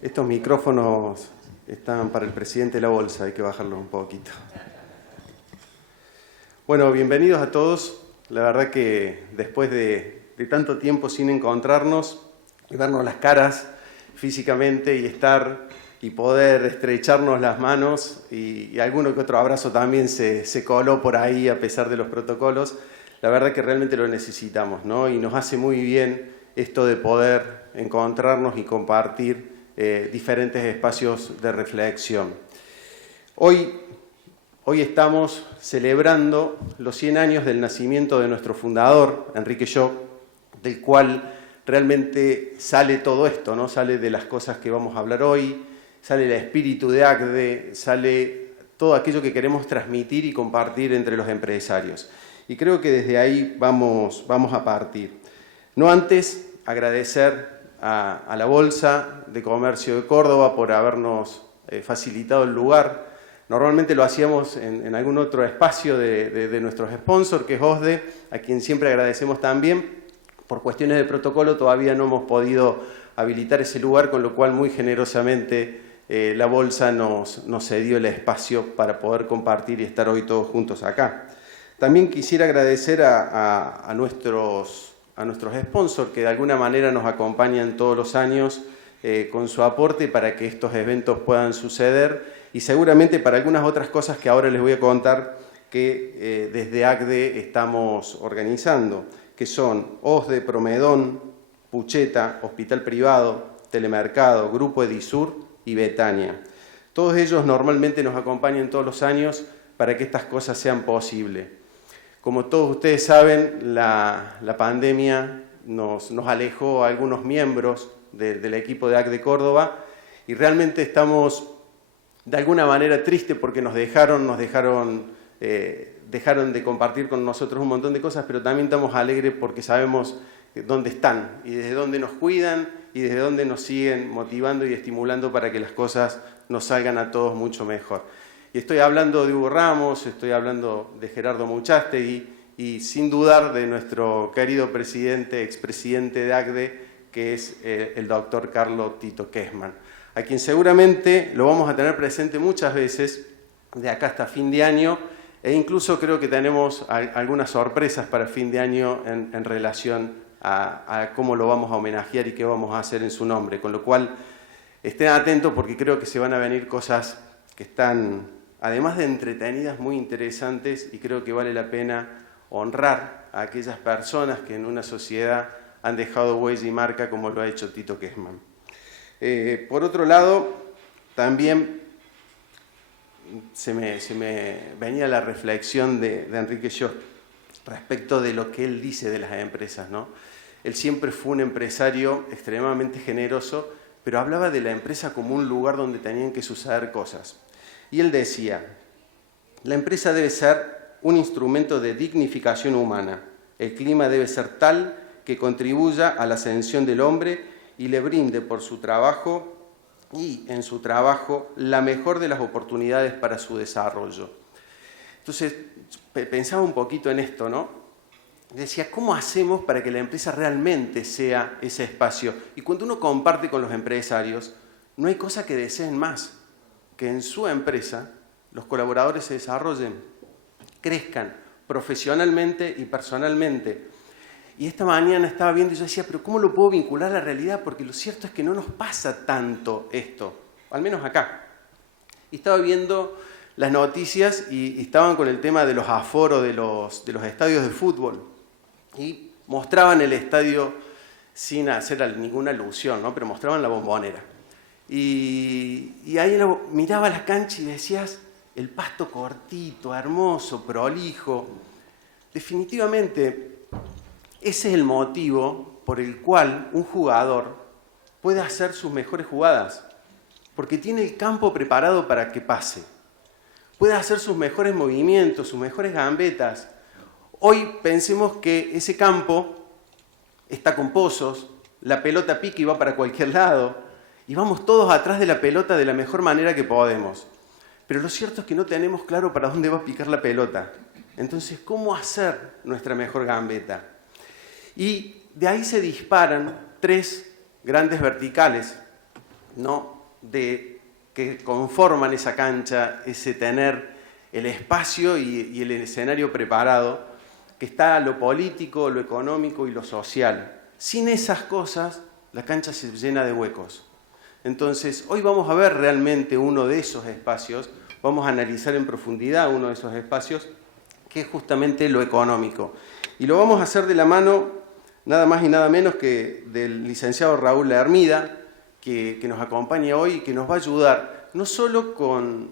Estos micrófonos están para el presidente de la bolsa, hay que bajarlos un poquito. Bueno, bienvenidos a todos. La verdad que después de tanto tiempo sin encontrarnos y vernos las caras físicamente y poder estrecharnos las manos y alguno que otro abrazo también se coló por ahí a pesar de los protocolos, la verdad que realmente lo necesitamos, ¿no? Y nos hace muy bien esto de poder encontrarnos y compartir diferentes espacios de reflexión. Hoy estamos celebrando los 100 años del nacimiento de nuestro fundador, Enrique Lluch, del cual realmente sale todo esto, ¿no? Sale de las cosas que vamos a hablar hoy, sale el espíritu de ACDE, sale todo aquello que queremos transmitir y compartir entre los empresarios. Y creo que desde ahí vamos a partir. No antes agradecer a la Bolsa de Comercio de Córdoba por habernos facilitado el lugar. Normalmente lo hacíamos en algún otro espacio de nuestros sponsors, que es OSDE, a quien siempre agradecemos también. Por cuestiones de protocolo todavía no hemos podido habilitar ese lugar, con lo cual muy generosamente la Bolsa nos cedió el espacio para poder compartir y estar hoy todos juntos acá. También quisiera agradecer a nuestros sponsors que de alguna manera nos acompañan todos los años con su aporte para que estos eventos puedan suceder y seguramente para algunas otras cosas que ahora les voy a contar que desde ACDE estamos organizando, que son OSDE, Promedón, Pucheta, Hospital Privado, Telemercado, Grupo Edisur y Betania. Todos ellos normalmente nos acompañan todos los años para que estas cosas sean posibles. Como todos ustedes saben, la pandemia nos alejó a algunos miembros del equipo de ACDE Córdoba y realmente estamos de alguna manera tristes porque dejaron de compartir con nosotros un montón de cosas, pero también estamos alegres porque sabemos dónde están y desde dónde nos cuidan y desde dónde nos siguen motivando y estimulando para que las cosas nos salgan a todos mucho mejor. Y estoy hablando de Hugo Ramos, estoy hablando de Gerardo Muchastegui y sin dudar de nuestro querido presidente, expresidente de ACDE, que es el doctor Carlos Tito Kessmann, a quien seguramente lo vamos a tener presente muchas veces de acá hasta fin de año e incluso creo que tenemos algunas sorpresas para fin de año en relación a cómo lo vamos a homenajear y qué vamos a hacer en su nombre, con lo cual estén atentos porque creo que se van a venir cosas que están, además de entretenidas, muy interesantes y creo que vale la pena honrar a aquellas personas que en una sociedad han dejado huella y marca como lo ha hecho Tito Kessmann. Por otro lado, también se me venía la reflexión de Enrique Lluch respecto de lo que él dice de las empresas, ¿no? Él siempre fue un empresario extremadamente generoso, pero hablaba de la empresa como un lugar donde tenían que suceder cosas. Y él decía, la empresa debe ser un instrumento de dignificación humana. El clima debe ser tal que contribuya a la ascensión del hombre y le brinde por su trabajo y en su trabajo la mejor de las oportunidades para su desarrollo. Entonces, pensaba un poquito en esto, ¿no? Decía, ¿cómo hacemos para que la empresa realmente sea ese espacio? Y cuando uno comparte con los empresarios, no hay cosa que deseen más que en su empresa los colaboradores se desarrollen, crezcan profesionalmente y personalmente. Y esta mañana estaba viendo y yo decía, pero ¿cómo lo puedo vincular a la realidad? Porque lo cierto es que no nos pasa tanto esto, al menos acá. Y estaba viendo las noticias y estaban con el tema de los aforos de los estadios de fútbol. Y mostraban el estadio sin hacer ninguna alusión, ¿no? Pero mostraban la Bombonera. Y ahí miraba la cancha y decías, el pasto cortito, hermoso, prolijo. Definitivamente, ese es el motivo por el cual un jugador puede hacer sus mejores jugadas, porque tiene el campo preparado para que pase. Puede hacer sus mejores movimientos, sus mejores gambetas. Hoy pensemos que ese campo está con pozos, la pelota pica y va para cualquier lado, y vamos todos atrás de la pelota de la mejor manera que podemos. Pero lo cierto es que no tenemos claro para dónde va a picar la pelota. Entonces, ¿cómo hacer nuestra mejor gambeta? Y de ahí se disparan tres grandes verticales ¿no?, que conforman esa cancha, ese tener el espacio y el escenario preparado, que está lo político, lo económico y lo social. Sin esas cosas, la cancha se llena de huecos. Entonces, hoy vamos a ver realmente uno de esos espacios, vamos a analizar en profundidad uno de esos espacios, que es justamente lo económico. Y lo vamos a hacer de la mano, nada más y nada menos que del licenciado Raúl Hermida, que nos acompaña hoy y que nos va a ayudar, no solo con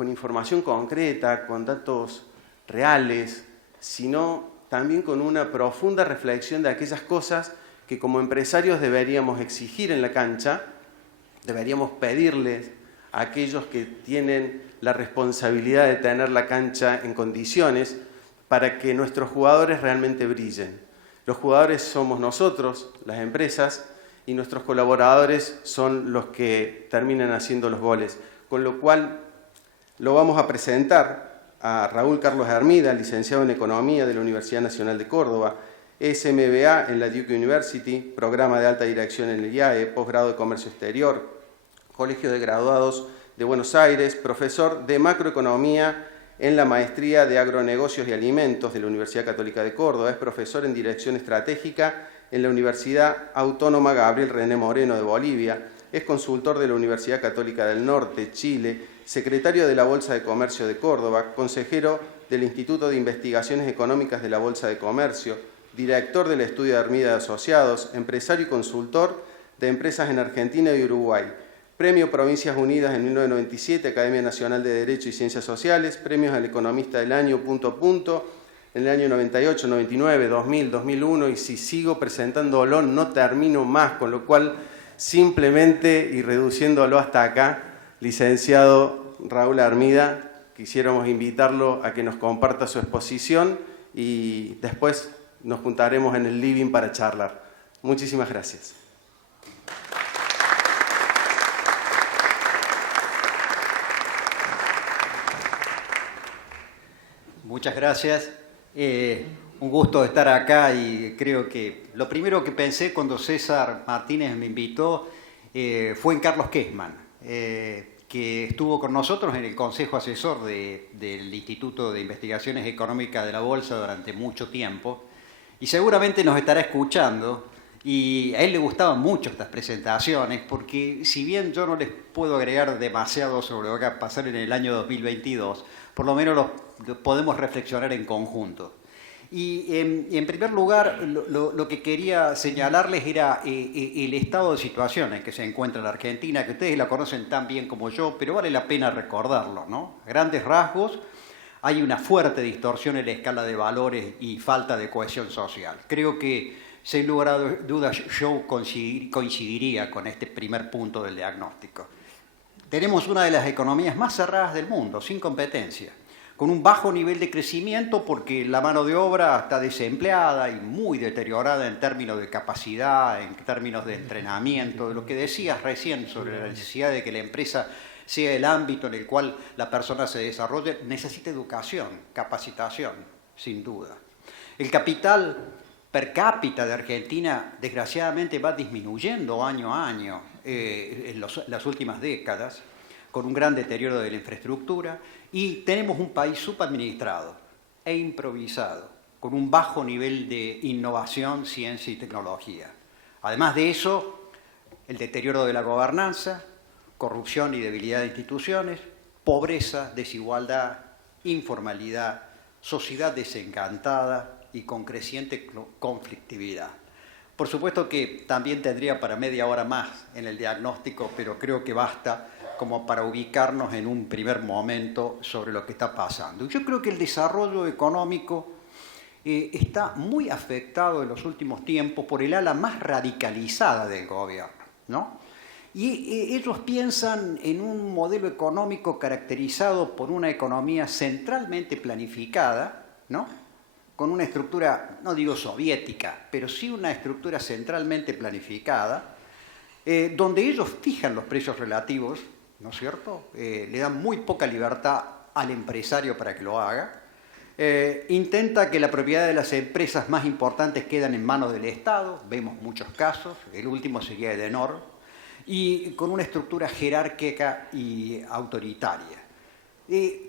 información concreta, con datos reales, sino también con una profunda reflexión de aquellas cosas que como empresarios deberíamos exigir en la cancha, deberíamos pedirles a aquellos que tienen la responsabilidad de tener la cancha en condiciones para que nuestros jugadores realmente brillen. Los jugadores somos nosotros, las empresas, y nuestros colaboradores son los que terminan haciendo los goles. Con lo cual lo vamos a presentar a Raúl Carlos Hermida, licenciado en Economía de la Universidad Nacional de Córdoba, es MBA en la Duke University, programa de alta dirección en el IAE, posgrado de Comercio Exterior, Colegio de Graduados de Buenos Aires, profesor de Macroeconomía en la Maestría de Agronegocios y Alimentos de la Universidad Católica de Córdoba, es profesor en Dirección Estratégica en la Universidad Autónoma Gabriel René Moreno de Bolivia, es consultor de la Universidad Católica del Norte, Chile, secretario de la Bolsa de Comercio de Córdoba, consejero del Instituto de Investigaciones Económicas de la Bolsa de Comercio, director del Estudio de Hermida de Asociados, empresario y consultor de empresas en Argentina y Uruguay, Premio Provincias Unidas en 1997, Academia Nacional de Derecho y Ciencias Sociales, Premios al Economista del Año, en el año 98, 99, 2000, 2001, y si sigo presentándolo no termino más, con lo cual simplemente, y reduciéndolo hasta acá, licenciado Raúl Hermida, quisiéramos invitarlo a que nos comparta su exposición y después nos juntaremos en el living para charlar. Muchísimas gracias. Muchas gracias. Un gusto estar acá y creo que lo primero que pensé cuando César Martínez me invitó fue en Carlos Kessman, que estuvo con nosotros en el Consejo Asesor del Instituto de Investigaciones Económicas de la Bolsa durante mucho tiempo y seguramente nos estará escuchando y a él le gustaban mucho estas presentaciones porque si bien yo no les puedo agregar demasiado sobre lo que va a pasar en el año 2022, por lo menos lo podemos reflexionar en conjunto. Y en primer lugar, lo que quería señalarles era el estado de situación en que se encuentra la Argentina, que ustedes la conocen tan bien como yo, pero vale la pena recordarlo, ¿no? A grandes rasgos, hay una fuerte distorsión en la escala de valores y falta de cohesión social. Creo que, sin lugar a dudas, yo coincidiría con este primer punto del diagnóstico. Tenemos una de las economías más cerradas del mundo, sin competencia, con un bajo nivel de crecimiento porque la mano de obra está desempleada y muy deteriorada en términos de capacidad, en términos de entrenamiento, de lo que decías recién sobre la necesidad de que la empresa sea el ámbito en el cual la persona se desarrolle, necesita educación, capacitación, sin duda. El capital per cápita de Argentina, desgraciadamente, va disminuyendo año a año en las últimas décadas, con un gran deterioro de la infraestructura, y tenemos un país subadministrado e improvisado, con un bajo nivel de innovación, ciencia y tecnología. Además de eso, el deterioro de la gobernanza, corrupción y debilidad de instituciones, pobreza, desigualdad, informalidad, sociedad desencantada y con creciente conflictividad. Por supuesto que también tendría para media hora más en el diagnóstico, pero creo que basta como para ubicarnos en un primer momento sobre lo que está pasando. Yo creo que el desarrollo económico está muy afectado en los últimos tiempos por el ala más radicalizada del gobierno, ¿no? Y ellos piensan en un modelo económico caracterizado por una economía centralmente planificada, ¿no? Con una estructura, no digo soviética, pero sí una estructura centralmente planificada, donde ellos fijan los precios relativos, ¿no es cierto? Le dan muy poca libertad al empresario para que lo haga. Intenta que la propiedad de las empresas más importantes quedan en manos del Estado, vemos muchos casos, el último sería Edenor, y con una estructura jerárquica y autoritaria.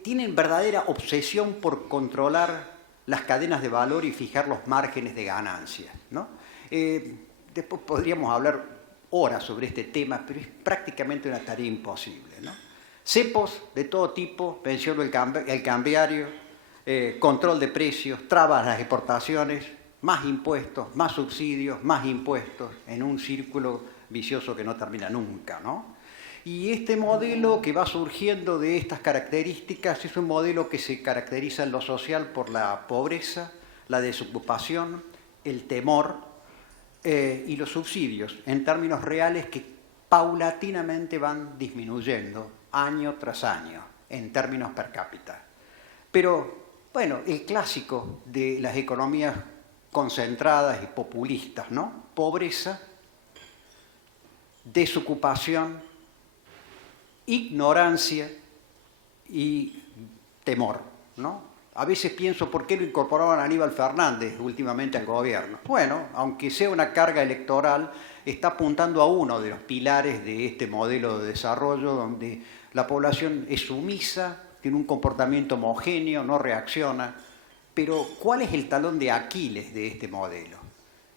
Tienen verdadera obsesión por controlar las cadenas de valor y fijar los márgenes de ganancia, ¿no? Después podríamos hablar horas sobre este tema, pero es prácticamente una tarea imposible, ¿no? Cepos de todo tipo, pensión del cambiario, control de precios, trabas a las exportaciones, más impuestos, más subsidios, más impuestos, en un círculo vicioso que no termina nunca, ¿no? Y este modelo que va surgiendo de estas características es un modelo que se caracteriza en lo social por la pobreza, la desocupación, el temor y los subsidios, en términos reales que paulatinamente van disminuyendo año tras año, en términos per cápita. Pero, bueno, el clásico de las economías concentradas y populistas, ¿no? Pobreza, desocupación, ignorancia y temor, ¿no? A veces pienso, ¿por qué lo incorporaron a Aníbal Fernández últimamente al gobierno? Bueno, aunque sea una carga electoral, está apuntando a uno de los pilares de este modelo de desarrollo, donde la población es sumisa, tiene un comportamiento homogéneo, no reacciona. Pero, ¿cuál es el talón de Aquiles de este modelo?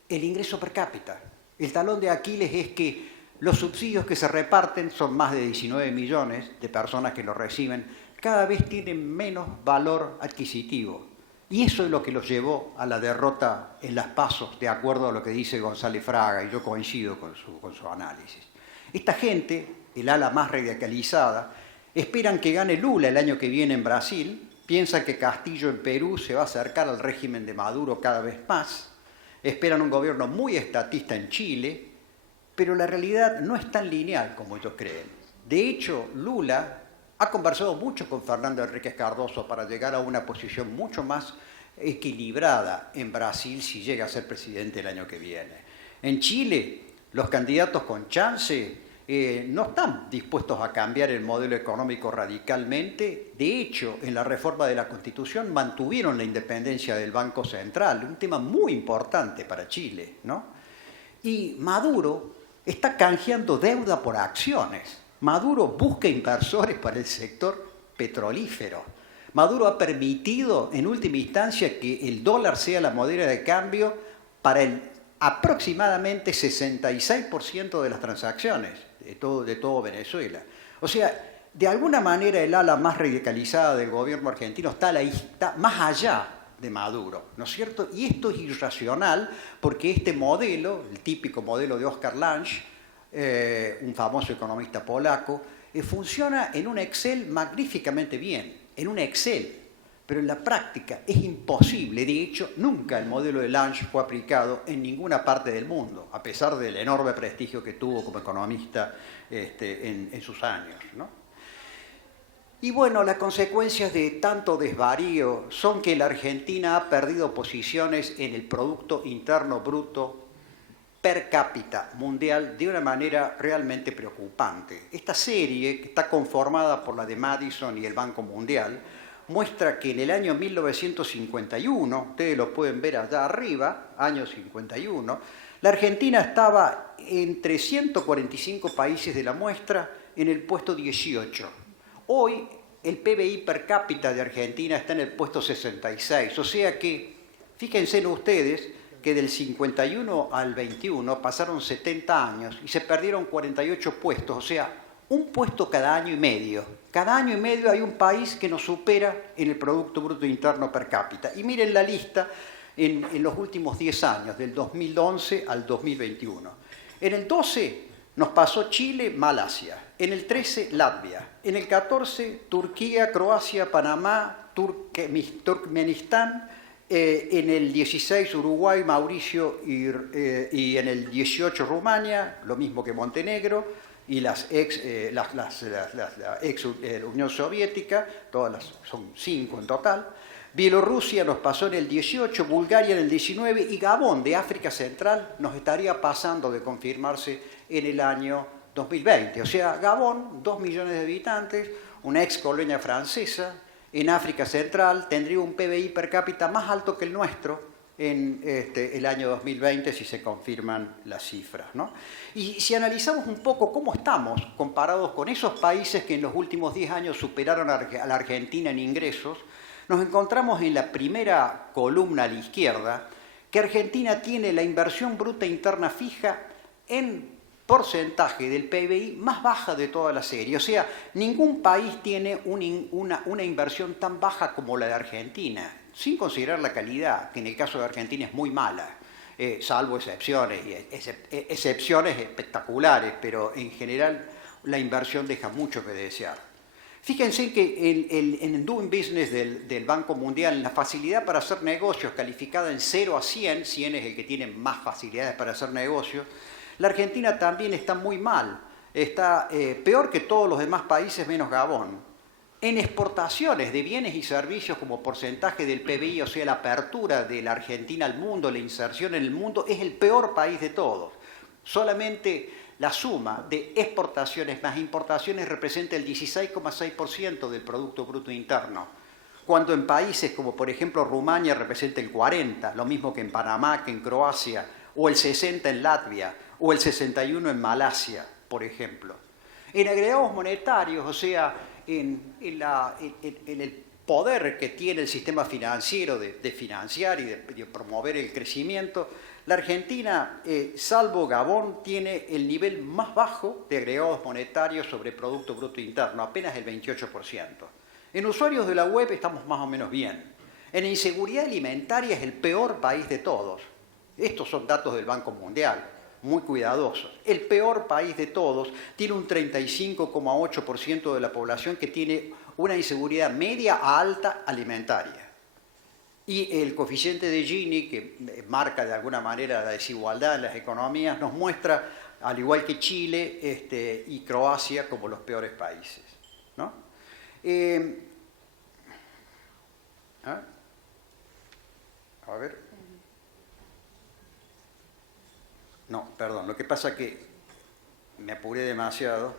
El ingreso per cápita. El talón de Aquiles es que los subsidios que se reparten, son más de 19 millones de personas que los reciben, cada vez tienen menos valor adquisitivo. Y eso es lo que los llevó a la derrota en las PASO, de acuerdo a lo que dice González Fraga, y yo coincido con su análisis. Esta gente, el ala más radicalizada, esperan que gane Lula el año que viene en Brasil, piensan que Castillo en Perú se va a acercar al régimen de Maduro cada vez más, esperan un gobierno muy estatista en Chile, pero la realidad no es tan lineal como ellos creen. De hecho, Lula ha conversado mucho con Fernando Henrique Cardoso para llegar a una posición mucho más equilibrada en Brasil si llega a ser presidente el año que viene. En Chile, los candidatos con chance no están dispuestos a cambiar el modelo económico radicalmente. De hecho, en la reforma de la Constitución mantuvieron la independencia del Banco Central, un tema muy importante para Chile, ¿no? Y Maduro está canjeando deuda por acciones. Maduro busca inversores para el sector petrolífero. Maduro ha permitido, en última instancia, que el dólar sea la moneda de cambio para el aproximadamente 66% de las transacciones de todo Venezuela. O sea, de alguna manera el ala más radicalizada del gobierno argentino está más allá de Maduro, ¿no es cierto? Y esto es irracional porque este modelo, el típico modelo de Oscar Lange, un famoso economista polaco, funciona en un Excel magníficamente bien, en un Excel, pero en la práctica es imposible. De hecho, nunca el modelo de Lange fue aplicado en ninguna parte del mundo, a pesar del enorme prestigio que tuvo como economista en sus años, ¿no? Y bueno, las consecuencias de tanto desvarío son que la Argentina ha perdido posiciones en el Producto Interno Bruto per cápita mundial de una manera realmente preocupante. Esta serie, que está conformada por la de Madison y el Banco Mundial, muestra que en el año 1951, ustedes lo pueden ver allá arriba, año 51, la Argentina estaba entre 145 países de la muestra en el puesto 18. Hoy el PBI per cápita de Argentina está en el puesto 66, o sea que, fíjense ustedes, que del 51 al 21 pasaron 70 años y se perdieron 48 puestos, o sea, un puesto cada año y medio. Cada año y medio hay un país que nos supera en el Producto Bruto Interno per cápita. Y miren la lista en los últimos 10 años, del 2011 al 2021. En el 12 nos pasó Chile, Malasia. En el 13, Latvia. En el 14, Turquía, Croacia, Panamá, Turkmenistán. En el 16 Uruguay, Mauricio y en el 18 Rumania, lo mismo que Montenegro y la ex Unión Soviética, son 5 en total. Bielorrusia nos pasó en el 18, Bulgaria en el 19 y Gabón de África Central nos estaría pasando de confirmarse en el año 2020. O sea, Gabón, 2 millones de habitantes, una ex colonia francesa, en África Central tendría un PBI per cápita más alto que el nuestro, en el año 2020 si se confirman las cifras, ¿no? Y si analizamos un poco cómo estamos comparados con esos países que en los últimos 10 años superaron a la Argentina en ingresos, nos encontramos en la primera columna a la izquierda que Argentina tiene la inversión bruta interna fija en porcentaje del PBI más baja de toda la serie. O sea, ningún país tiene una inversión tan baja como la de Argentina, sin considerar la calidad, que en el caso de Argentina es muy mala, salvo excepciones, excepciones espectaculares, pero en general la inversión deja mucho que desear. Fíjense que en el Doing Business del Banco Mundial, en la facilidad para hacer negocios calificada en 0 a 100, 100 es el que tiene más facilidades para hacer negocios, la Argentina también está muy mal, está peor que todos los demás países menos Gabón. En exportaciones de bienes y servicios como porcentaje del PBI, o sea, la apertura de la Argentina al mundo, la inserción en el mundo, es el peor país de todos. Solamente la suma de exportaciones más importaciones representa el 16,6% del Producto Bruto Interno, cuando en países como por ejemplo Rumania representa el 40%, lo mismo que en Panamá, que en Croacia, o el 60% en Latvia, o el 61% en Malasia, por ejemplo. En agregados monetarios, o sea, en el poder que tiene el sistema financiero de financiar y de promover el crecimiento, la Argentina, salvo Gabón, tiene el nivel más bajo de agregados monetarios sobre Producto Bruto Interno, apenas el 28%. En usuarios de la web estamos más o menos bien. En inseguridad alimentaria es el peor país de todos. Estos son datos del Banco Mundial, muy cuidadosos. El peor país de todos tiene un 35,8% de la población que tiene una inseguridad media a alta alimentaria. Y el coeficiente de Gini, que marca de alguna manera la desigualdad en las economías, nos muestra, al igual que Chile y Croacia, como los peores países, ¿no? A ver. No, perdón, lo que pasa es que me apuré demasiado.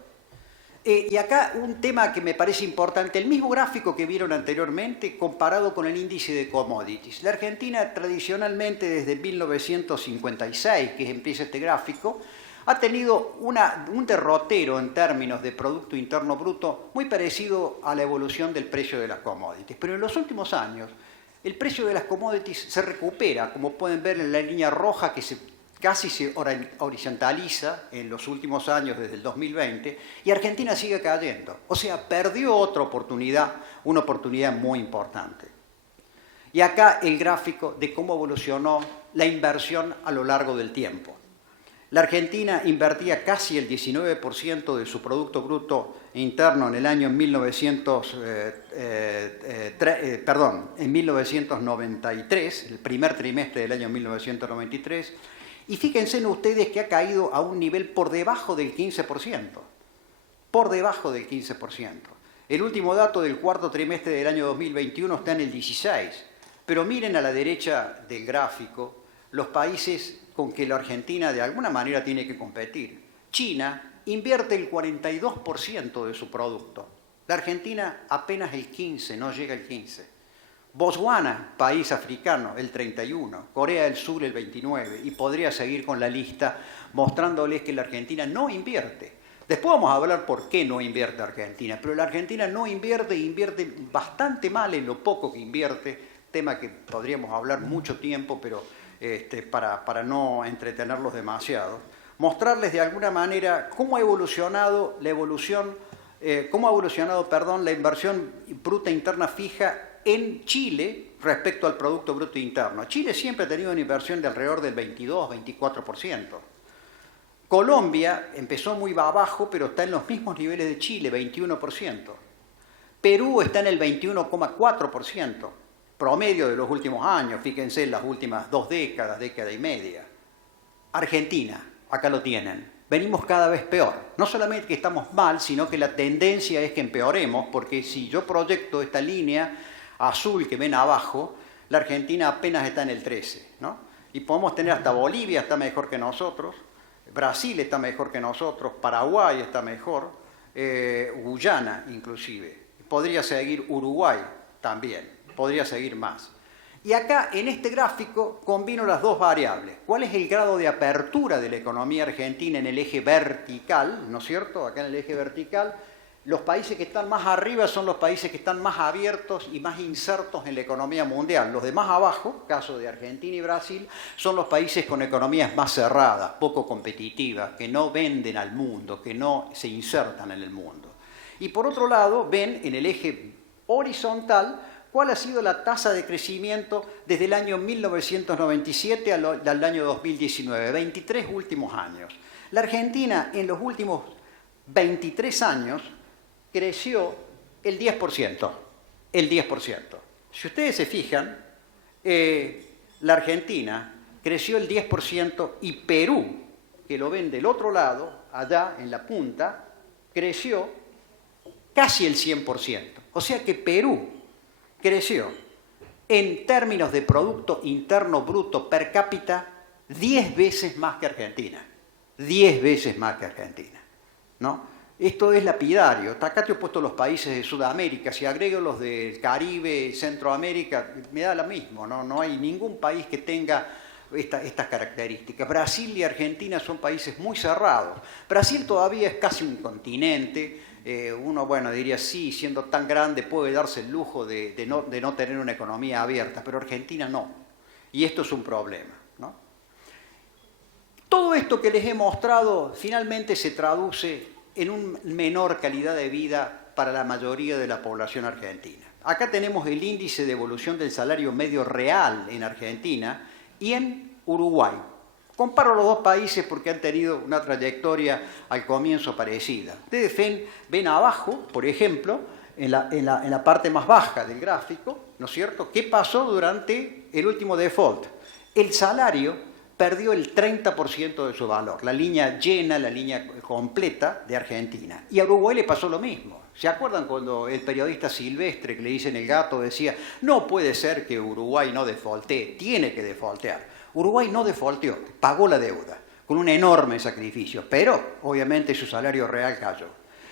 Y acá un tema que me parece importante, el mismo gráfico que vieron anteriormente comparado con el índice de commodities. La Argentina tradicionalmente desde 1956, que empieza este gráfico, ha tenido un derrotero en términos de Producto Interno Bruto muy parecido a la evolución del precio de las commodities. Pero en los últimos años el precio de las commodities se recupera, como pueden ver en la línea roja que casi se horizontaliza en los últimos años desde el 2020 y Argentina sigue cayendo. O sea, perdió otra oportunidad, una oportunidad muy importante. Y acá el gráfico de cómo evolucionó la inversión a lo largo del tiempo. La Argentina invertía casi el 19% de su Producto Bruto Interno en el año 1993, el primer trimestre del año 1993, y fíjense ustedes que ha caído a un nivel por debajo del 15%. Por debajo del 15%. El último dato del cuarto trimestre del año 2021 está en el 16%. Pero miren a la derecha del gráfico los países con que la Argentina de alguna manera tiene que competir. China invierte el 42% de su producto. La Argentina apenas el 15%, no llega al 15%. Botswana, país africano, el 31%, Corea del Sur el 29%, y podría seguir con la lista mostrándoles que la Argentina no invierte. Después vamos a hablar por qué no invierte Argentina, pero la Argentina no invierte e invierte bastante mal en lo poco que invierte, tema que podríamos hablar mucho tiempo, pero para no entretenerlos demasiado. Mostrarles de alguna manera cómo ha evolucionado la inversión bruta interna fija en Chile respecto al Producto Bruto Interno. Chile siempre ha tenido una inversión de alrededor del 22-24%. Colombia empezó muy abajo, pero está en los mismos niveles de Chile, 21%. Perú está en el 21,4%, promedio de los últimos años, fíjense en las últimas 2 décadas, década y media. Argentina, acá lo tienen. Venimos cada vez peor. No solamente que estamos mal, sino que la tendencia es que empeoremos, porque si yo proyecto esta línea azul que ven abajo, la Argentina apenas está en el 13%, ¿no? Y podemos tener hasta Bolivia está mejor que nosotros, Brasil está mejor que nosotros, Paraguay está mejor, Guyana inclusive. Podría seguir Uruguay también, podría seguir más. Y acá, en este gráfico, combino las dos variables. ¿Cuál es el grado de apertura de la economía argentina en el eje vertical? ¿No es cierto? Acá en el eje vertical, los países que están más arriba son los países que están más abiertos y más insertos en la economía mundial. Los de más abajo, caso de Argentina y Brasil, son los países con economías más cerradas, poco competitivas, que no venden al mundo, que no se insertan en el mundo. Y por otro lado, ven en el eje horizontal cuál ha sido la tasa de crecimiento desde el año 1997 al año 2019, 23 últimos años. La Argentina en los últimos 23 años creció el 10%. El 10%. Si ustedes se fijan, la Argentina creció el 10% y Perú, que lo ven del otro lado, allá en la punta, creció casi el 100%. O sea que Perú creció en términos de Producto Interno Bruto per cápita 10 veces más que Argentina. 10 veces más que Argentina, ¿no? Esto es lapidario. Acá te he puesto los países de Sudamérica. Si agrego los del Caribe, Centroamérica, me da lo mismo, ¿no? No hay ningún país que tenga estas características. Brasil y Argentina son países muy cerrados. Brasil todavía es casi un continente. Uno, bueno, diría, sí, siendo tan grande puede darse el lujo de no tener una economía abierta, pero Argentina no. Y esto es un problema, ¿no? Todo esto que les he mostrado finalmente se traduce en una menor calidad de vida para la mayoría de la población argentina. Acá tenemos el índice de evolución del salario medio real en Argentina y en Uruguay. Comparo los dos países porque han tenido una trayectoria al comienzo parecida. Ustedes ven abajo, por ejemplo, en la parte más baja del gráfico, ¿no es cierto?, ¿qué pasó durante el último default? El salario perdió el 30% de su valor, la línea llena, la línea completa de Argentina. Y a Uruguay le pasó lo mismo. ¿Se acuerdan cuando el periodista Silvestre, que le dicen el gato, decía, no puede ser que Uruguay no defaultee, tiene que defaultear? Uruguay no defaulteó, pagó la deuda, con un enorme sacrificio, pero obviamente su salario real cayó.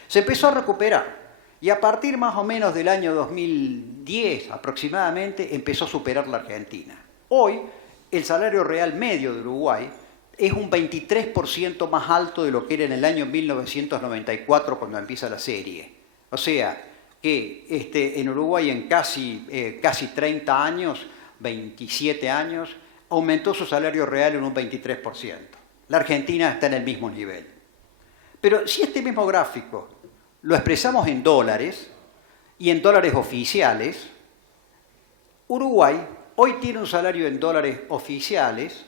Se empezó a recuperar y a partir más o menos del año 2010 aproximadamente empezó a superar la Argentina. Hoy el salario real medio de Uruguay es un 23% más alto de lo que era en el año 1994 cuando empieza la serie. O sea que en Uruguay en casi 30 años, 27 años, aumentó su salario real en un 23%. La Argentina está en el mismo nivel. Pero si este mismo gráfico lo expresamos en dólares y en dólares oficiales, Uruguay hoy tiene un salario en dólares oficiales,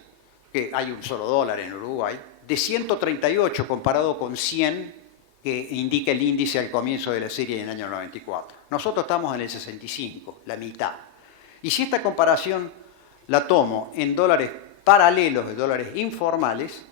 que hay un solo dólar en Uruguay, de 138 comparado con 100 que indica el índice al comienzo de la serie en el año 94. Nosotros estamos en el 65, la mitad. Y si esta comparación la tomo en dólares paralelos de dólares informales,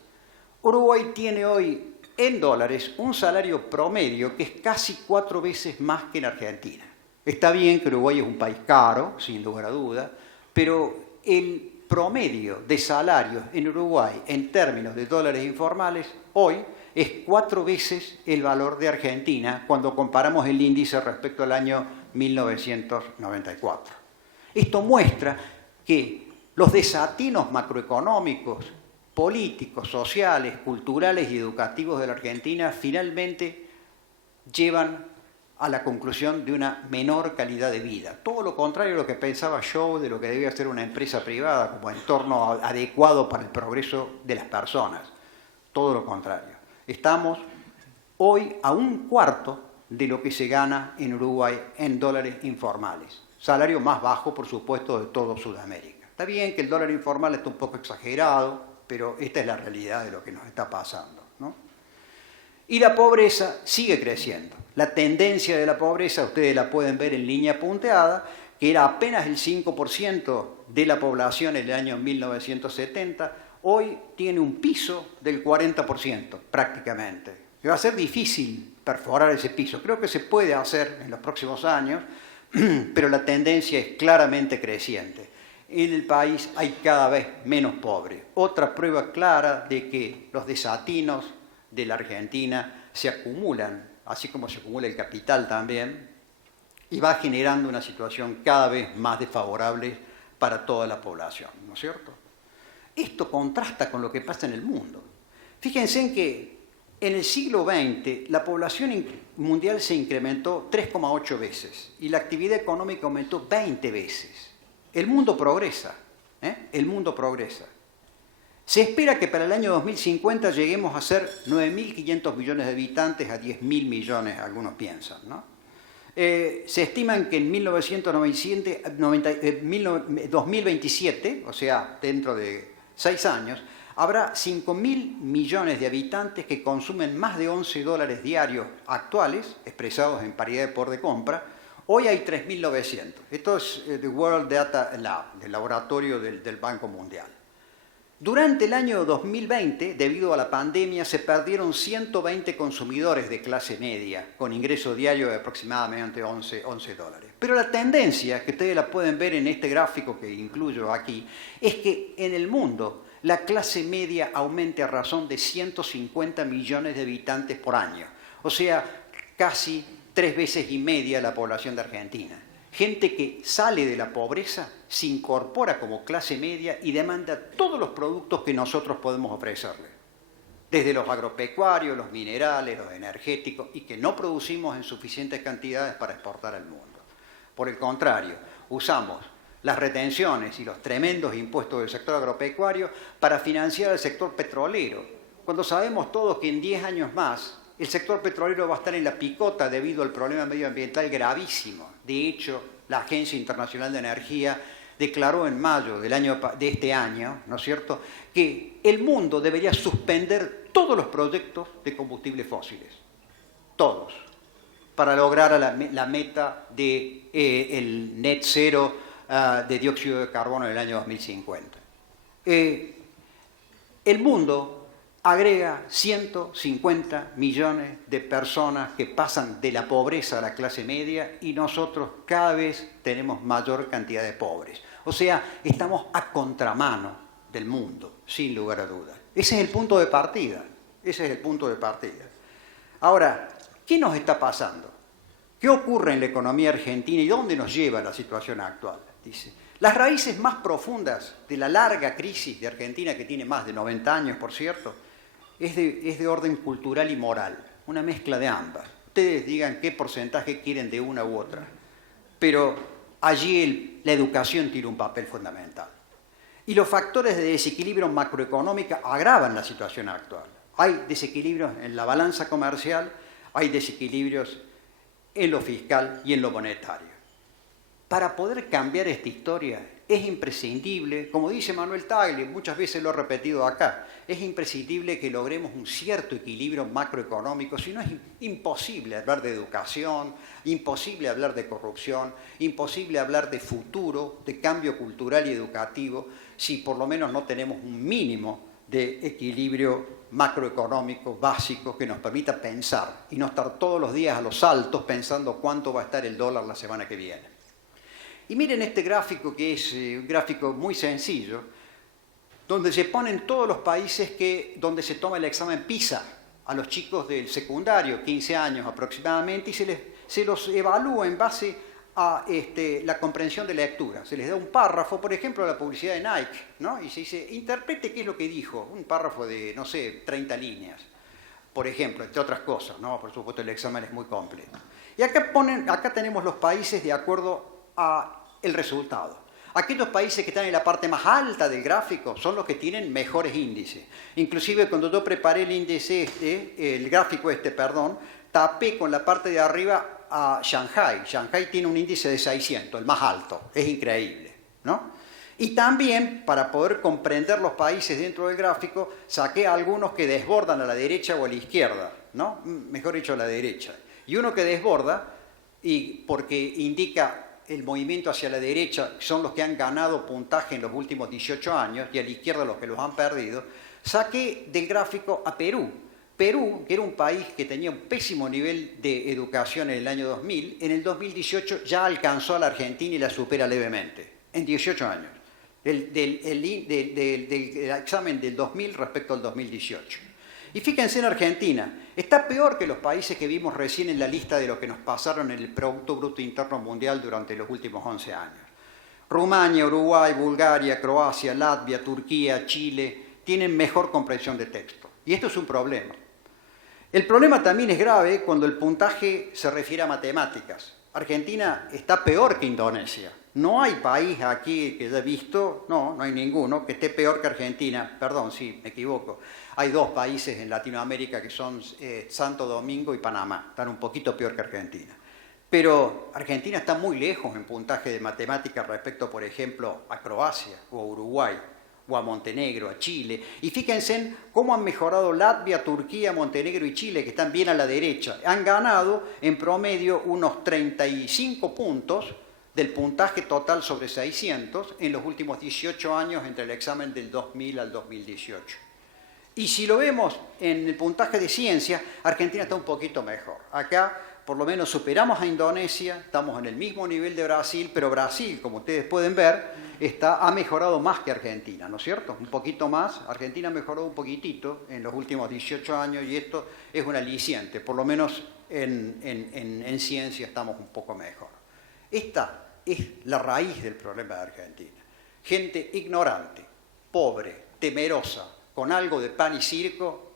Uruguay tiene hoy en dólares un salario promedio que es casi 4 veces más que en Argentina. Está bien que Uruguay es un país caro, sin lugar a duda, pero el promedio de salarios en Uruguay en términos de dólares informales hoy es 4 veces el valor de Argentina cuando comparamos el índice respecto al año 1994. Esto muestra que los desatinos macroeconómicos, políticos, sociales, culturales y educativos de la Argentina finalmente llevan a la conclusión de una menor calidad de vida. Todo lo contrario a lo que pensaba yo de lo que debía ser una empresa privada como entorno adecuado para el progreso de las personas. Todo lo contrario. Estamos hoy a un cuarto de lo que se gana en Uruguay en dólares informales. Salario más bajo, por supuesto, de todo Sudamérica. Está bien que el dólar informal está un poco exagerado, pero esta es la realidad de lo que nos está pasando, ¿no? Y la pobreza sigue creciendo. La tendencia de la pobreza, ustedes la pueden ver en línea punteada, que era apenas el 5% de la población en el año 1970, hoy tiene un piso del 40% prácticamente. Va a ser difícil perforar ese piso. Creo que se puede hacer en los próximos años, pero la tendencia es claramente creciente. En el país hay cada vez menos pobres. Otra prueba clara de que los desatinos de la Argentina se acumulan, así como se acumula el capital también, y va generando una situación cada vez más desfavorable para toda la población, ¿no es cierto? Esto contrasta con lo que pasa en el mundo. Fíjense en que en el siglo XX la población mundial se incrementó 3,8 veces y la actividad económica aumentó 20 veces. El mundo progresa, el mundo progresa. Se espera que para el año 2050 lleguemos a ser 9.500 millones de habitantes a 10.000 millones, algunos piensan, ¿no? Se estiman que en 2027, o sea, dentro de 6 años, habrá 5.000 millones de habitantes que consumen más de $11 diarios actuales, expresados en paridad de poder de compra. Hoy hay 3.900. Esto es The World Data Lab, del laboratorio del Banco Mundial. Durante el año 2020, debido a la pandemia, se perdieron 120 consumidores de clase media, con ingreso diario de aproximadamente $11. Pero la tendencia, que ustedes la pueden ver en este gráfico que incluyo aquí, es que en el mundo la clase media aumente a razón de 150 millones de habitantes por año. O sea, casi 3 veces y media la población de Argentina. Gente que sale de la pobreza, se incorpora como clase media y demanda todos los productos que nosotros podemos ofrecerle. Desde los agropecuarios, los minerales, los energéticos, y que no producimos en suficientes cantidades para exportar al mundo. Por el contrario, usamos las retenciones y los tremendos impuestos del sector agropecuario para financiar el sector petrolero, cuando sabemos todos que en 10 años más el sector petrolero va a estar en la picota debido al problema medioambiental gravísimo. De hecho, la Agencia Internacional de Energía declaró en mayo de este año, ¿no es cierto?, que el mundo debería suspender todos los proyectos de combustibles fósiles, todos, para lograr la meta del net cero de dióxido de carbono en el año 2050. El mundo agrega 150 millones de personas que pasan de la pobreza a la clase media y nosotros cada vez tenemos mayor cantidad de pobres. O sea, estamos a contramano del mundo, sin lugar a dudas. Ese es el punto de partida. Ese es el punto de partida. Ahora, ¿qué nos está pasando? ¿Qué ocurre en la economía argentina y dónde nos lleva la situación actual? Dice, las raíces más profundas de la larga crisis de Argentina, que tiene más de 90 años, por cierto, es de orden cultural y moral, una mezcla de ambas. Ustedes digan qué porcentaje quieren de una u otra, pero allí la educación tiene un papel fundamental. Y los factores de desequilibrio macroeconómico agravan la situación actual. Hay desequilibrios en la balanza comercial, hay desequilibrios en lo fiscal y en lo monetario. Para poder cambiar esta historia es imprescindible, como dice Manuel Tagle, muchas veces lo he repetido acá, es imprescindible que logremos un cierto equilibrio macroeconómico, si no es imposible hablar de educación, imposible hablar de corrupción, imposible hablar de futuro, de cambio cultural y educativo, si por lo menos no tenemos un mínimo de equilibrio macroeconómico básico que nos permita pensar y no estar todos los días a los saltos pensando cuánto va a estar el dólar la semana que viene. Y miren este gráfico, que es un gráfico muy sencillo, donde se ponen todos los países donde se toma el examen PISA a los chicos del secundario, 15 años aproximadamente, y se los evalúa en base a la comprensión de lectura. Se les da un párrafo, por ejemplo, la publicidad de Nike, ¿no? Y se dice, interprete qué es lo que dijo, un párrafo de, no sé, 30 líneas, por ejemplo, entre otras cosas, ¿no? Por supuesto, el examen es muy completo. Y acá tenemos los países de acuerdo a el resultado. Aquellos países que están en la parte más alta del gráfico son los que tienen mejores índices. Inclusive cuando yo preparé el índice el gráfico tapé con la parte de arriba a Shanghái. Shanghái tiene un índice de 600, el más alto. Es increíble, ¿no? Y también, para poder comprender los países dentro del gráfico, saqué algunos que desbordan a la derecha o a la izquierda, ¿no? Mejor dicho, a la derecha. Y uno que desborda, y porque indica el movimiento hacia la derecha, son los que han ganado puntaje en los últimos 18 años, y a la izquierda los que los han perdido, saqué del gráfico a Perú. Perú, que era un país que tenía un pésimo nivel de educación en el año 2000, en el 2018 ya alcanzó a la Argentina y la supera levemente, en 18 años, del examen del 2000 respecto al 2018. Y fíjense en Argentina, está peor que los países que vimos recién en la lista de lo que nos pasaron en el Producto Bruto Interno Mundial durante los últimos 11 años. Rumania, Uruguay, Bulgaria, Croacia, Latvia, Turquía, Chile tienen mejor comprensión de texto. Y esto es un problema. El problema también es grave cuando el puntaje se refiere a matemáticas. Argentina está peor que Indonesia. No hay país aquí que haya visto, no hay ninguno, que esté peor que Argentina. Perdón, sí, me equivoco. Hay dos países en Latinoamérica que son Santo Domingo y Panamá. Están un poquito peor que Argentina. Pero Argentina está muy lejos en puntaje de matemáticas respecto, por ejemplo, a Croacia o a Uruguay o a Montenegro, a Chile. Y fíjense en cómo han mejorado Latvia, Turquía, Montenegro y Chile, que están bien a la derecha. Han ganado en promedio unos 35 puntos del puntaje total sobre 600 en los últimos 18 años entre el examen del 2000 al 2018. Y si lo vemos en el puntaje de ciencia, Argentina está un poquito mejor. Acá por lo menos superamos a Indonesia, estamos en el mismo nivel de Brasil, pero Brasil, como ustedes pueden ver, ha mejorado más que Argentina, ¿no es cierto? Un poquito más, Argentina ha mejorado un poquitito en los últimos 18 años y esto es un aliciente, por lo menos en ciencia estamos un poco mejor. Esta es la raíz del problema de Argentina. Gente ignorante, pobre, temerosa, con algo de pan y circo,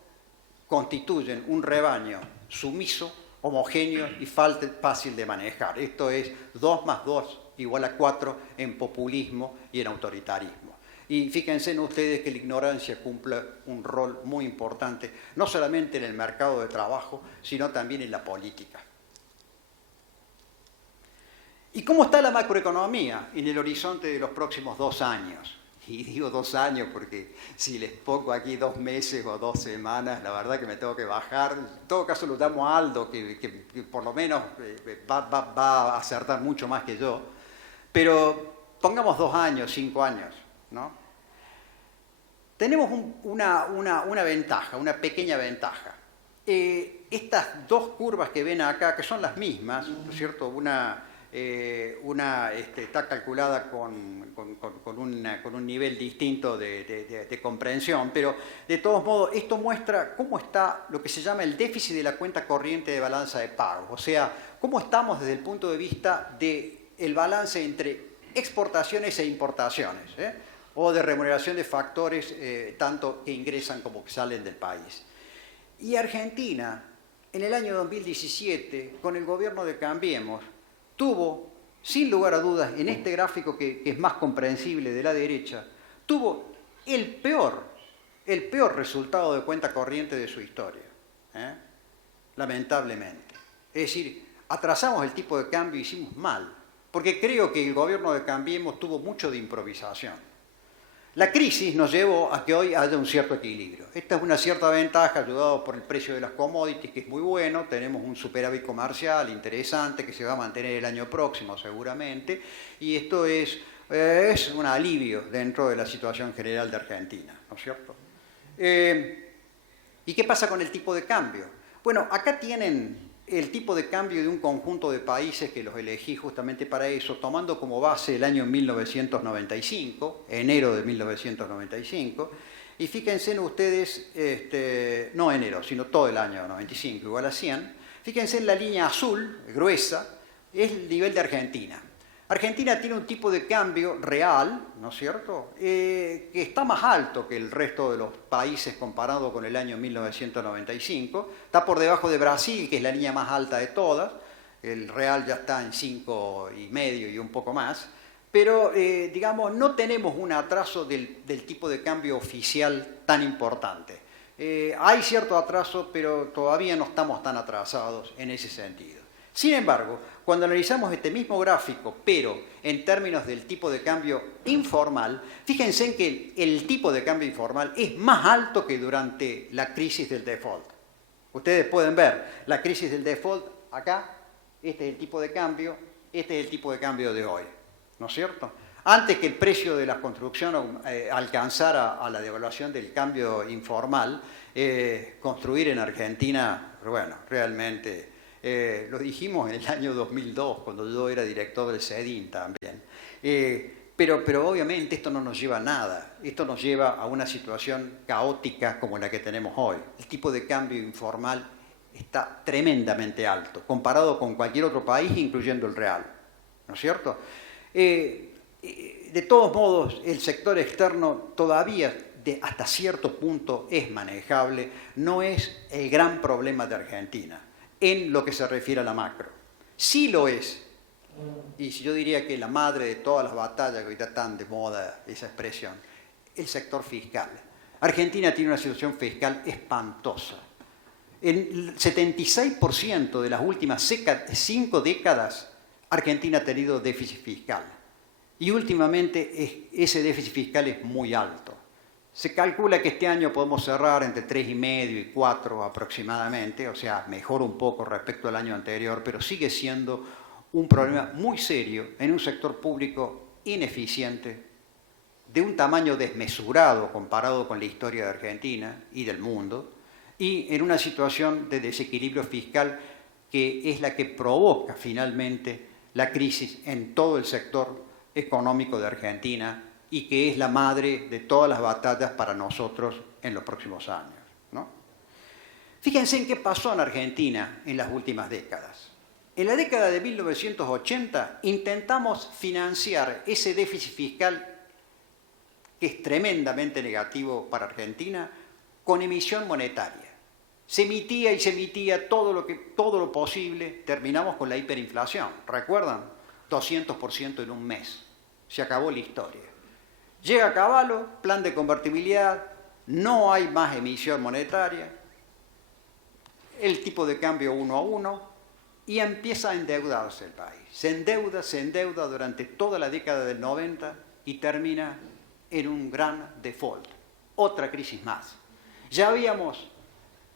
constituyen un rebaño sumiso, homogéneo y fácil de manejar. Esto es 2 más 2 igual a 4 en populismo y en autoritarismo. Y fíjense en ustedes que la ignorancia cumple un rol muy importante, no solamente en el mercado de trabajo, sino también en la política. ¿Y cómo está la macroeconomía en el horizonte de los próximos 2 años? Y digo 2 años porque si les pongo aquí 2 meses o 2 semanas, la verdad que me tengo que bajar. En todo caso lo llamo a Aldo, que por lo menos va a acertar mucho más que yo. Pero pongamos 2 años, 5 años, ¿no? Tenemos una ventaja, una pequeña ventaja. Estas 2 curvas que ven acá, que son las mismas, ¿no es cierto? Una está calculada con un nivel distinto de comprensión, pero de todos modos esto muestra cómo está lo que se llama el déficit de la cuenta corriente de balanza de pagos, o sea, cómo estamos desde el punto de vista del balance entre exportaciones e importaciones, o de remuneración de factores tanto que ingresan como que salen del país. Y Argentina, en el año 2017, con el gobierno de Cambiemos, tuvo, sin lugar a dudas, en este gráfico que es más comprensible de la derecha, tuvo el peor resultado de cuenta corriente de su historia, lamentablemente. Es decir, atrasamos el tipo de cambio y hicimos mal, porque creo que el gobierno de Cambiemos tuvo mucho de improvisación. La crisis nos llevó a que hoy haya un cierto equilibrio. Esta es una cierta ventaja, ayudado por el precio de las commodities, que es muy bueno. Tenemos un superávit comercial interesante que se va a mantener el año próximo seguramente. Y esto es un alivio dentro de la situación general de Argentina, ¿no es cierto? ¿Y qué pasa con el tipo de cambio? Bueno, acá tienen el tipo de cambio de un conjunto de países que los elegí justamente para eso, tomando como base el año 1995, enero de 1995, y fíjense en ustedes, no enero, sino todo el año 95, igual a 100, fíjense en la línea azul, gruesa, es el nivel de Argentina. Argentina tiene un tipo de cambio real, ¿no es cierto?, que está más alto que el resto de los países comparado con el año 1995. Está por debajo de Brasil, que es la línea más alta de todas. El real ya está en 5,5 y un poco más. Pero, digamos, no tenemos un atraso del tipo de cambio oficial tan importante. Hay cierto atraso, pero todavía no estamos tan atrasados en ese sentido. Sin embargo, cuando analizamos este mismo gráfico, pero en términos del tipo de cambio informal, fíjense en que el tipo de cambio informal es más alto que durante la crisis del default. Ustedes pueden ver la crisis del default acá, este es el tipo de cambio, este es el tipo de cambio de hoy, ¿no es cierto? Antes que el precio de la construcción alcanzara a la devaluación del cambio informal, construir en Argentina, bueno, realmente... lo dijimos en el año 2002, cuando yo era director del CEDIN también. Pero obviamente esto no nos lleva a nada. Esto nos lleva a una situación caótica como la que tenemos hoy. El tipo de cambio informal está tremendamente alto, comparado con cualquier otro país, incluyendo el real. ¿No es cierto? De todos modos, el sector externo todavía hasta cierto punto es manejable, no es el gran problema de Argentina en lo que se refiere a la macro. Sí lo es, y yo diría que la madre de todas las batallas, que ahorita están de moda esa expresión, el sector fiscal. Argentina tiene una situación fiscal espantosa. En el 76% de las últimas 5 décadas, Argentina ha tenido déficit fiscal. Y últimamente ese déficit fiscal es muy alto. Se calcula que este año podemos cerrar entre 3,5 y 4 aproximadamente, o sea, mejora un poco respecto al año anterior, pero sigue siendo un problema muy serio en un sector público ineficiente, de un tamaño desmesurado comparado con la historia de Argentina y del mundo, y en una situación de desequilibrio fiscal que es la que provoca finalmente la crisis en todo el sector económico de Argentina y que es la madre de todas las batallas para nosotros en los próximos años, ¿no? Fíjense en qué pasó en Argentina en las últimas décadas. En la década de 1980 intentamos financiar ese déficit fiscal que es tremendamente negativo para Argentina con emisión monetaria. Se emitía y se emitía todo lo posible, terminamos con la hiperinflación, ¿recuerdan? 200% en un mes. Se acabó la historia. Llega Cavallo, plan de convertibilidad, no hay más emisión monetaria, el tipo de cambio 1 a 1 y empieza a endeudarse el país. Se endeuda durante toda la década del 90 y termina en un gran default. Otra crisis más. Ya habíamos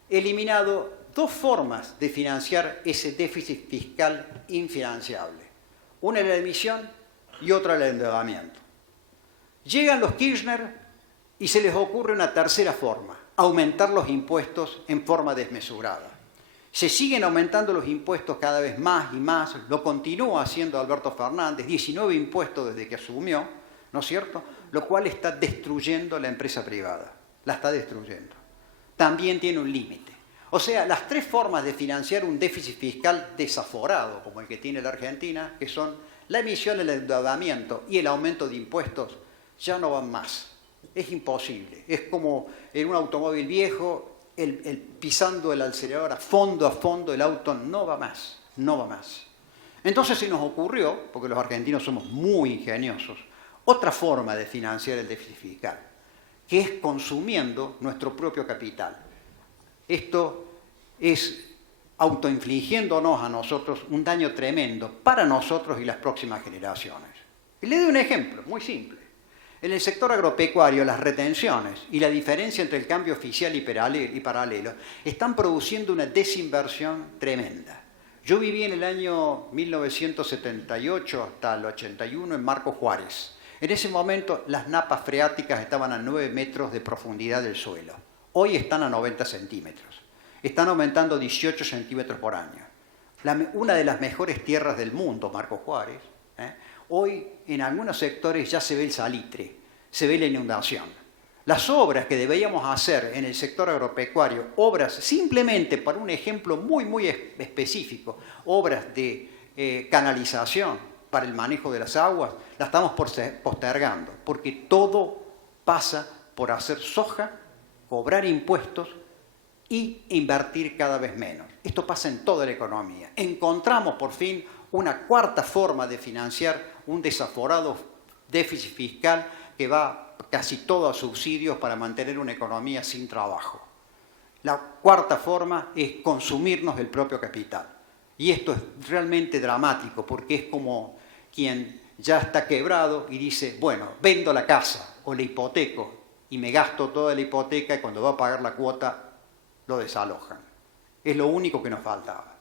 eliminado 2 formas de financiar ese déficit fiscal infinanciable. Una es la emisión y otra el endeudamiento. Llegan los Kirchner y se les ocurre una tercera forma, aumentar los impuestos en forma desmesurada. Se siguen aumentando los impuestos cada vez más y más, lo continúa haciendo Alberto Fernández, 19 impuestos desde que asumió, ¿no es cierto? Lo cual está destruyendo la empresa privada, la está destruyendo. También tiene un límite. O sea, las 3 formas de financiar un déficit fiscal desaforado, como el que tiene la Argentina, que son la emisión, el endeudamiento y el aumento de impuestos, ya no van más. Es imposible. Es como en un automóvil viejo, pisando el acelerador a fondo, el auto no va más, no va más. Entonces se nos ocurrió, porque los argentinos somos muy ingeniosos, otra forma de financiar el déficit fiscal, que es consumiendo nuestro propio capital. Esto es autoinfligiéndonos a nosotros un daño tremendo para nosotros y las próximas generaciones. Y le doy un ejemplo muy simple. En el sector agropecuario, las retenciones y la diferencia entre el cambio oficial y paralelo están produciendo una desinversión tremenda. Yo viví en el año 1978 hasta el 81 en Marcos Juárez. En ese momento las napas freáticas estaban a 9 metros de profundidad del suelo. Hoy están a 90 centímetros. Están aumentando 18 centímetros por año. Una de las mejores tierras del mundo, Marcos Juárez. Hoy en algunos sectores ya se ve el salitre, se ve la inundación. Las obras que deberíamos hacer en el sector agropecuario, obras simplemente para un ejemplo muy específico, obras de canalización para el manejo de las aguas, las estamos postergando, porque todo pasa por hacer soja, cobrar impuestos y invertir cada vez menos. Esto pasa en toda la economía. Encontramos por fin una cuarta forma de financiar un desaforado déficit fiscal que va casi todo a subsidios para mantener una economía sin trabajo. La cuarta forma es consumirnos el propio capital. Y esto es realmente dramático porque es como quien ya está quebrado y dice, bueno, vendo la casa o la hipoteco y me gasto toda la hipoteca y cuando va a pagar la cuota lo desalojan. Es lo único que nos faltaba.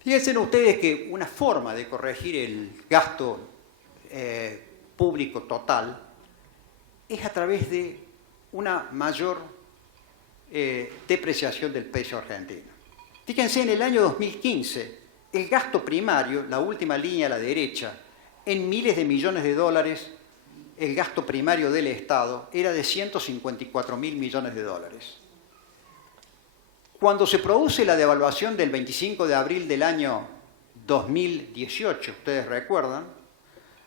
Fíjense ustedes que una forma de corregir el gasto público total es a través de una mayor depreciación del peso argentino. Fíjense, en el año 2015, el gasto primario, la última línea a la derecha, en miles de millones de dólares, el gasto primario del Estado era de 154.000 millones de dólares. Cuando se produce la devaluación del 25 de abril del año 2018, ustedes recuerdan,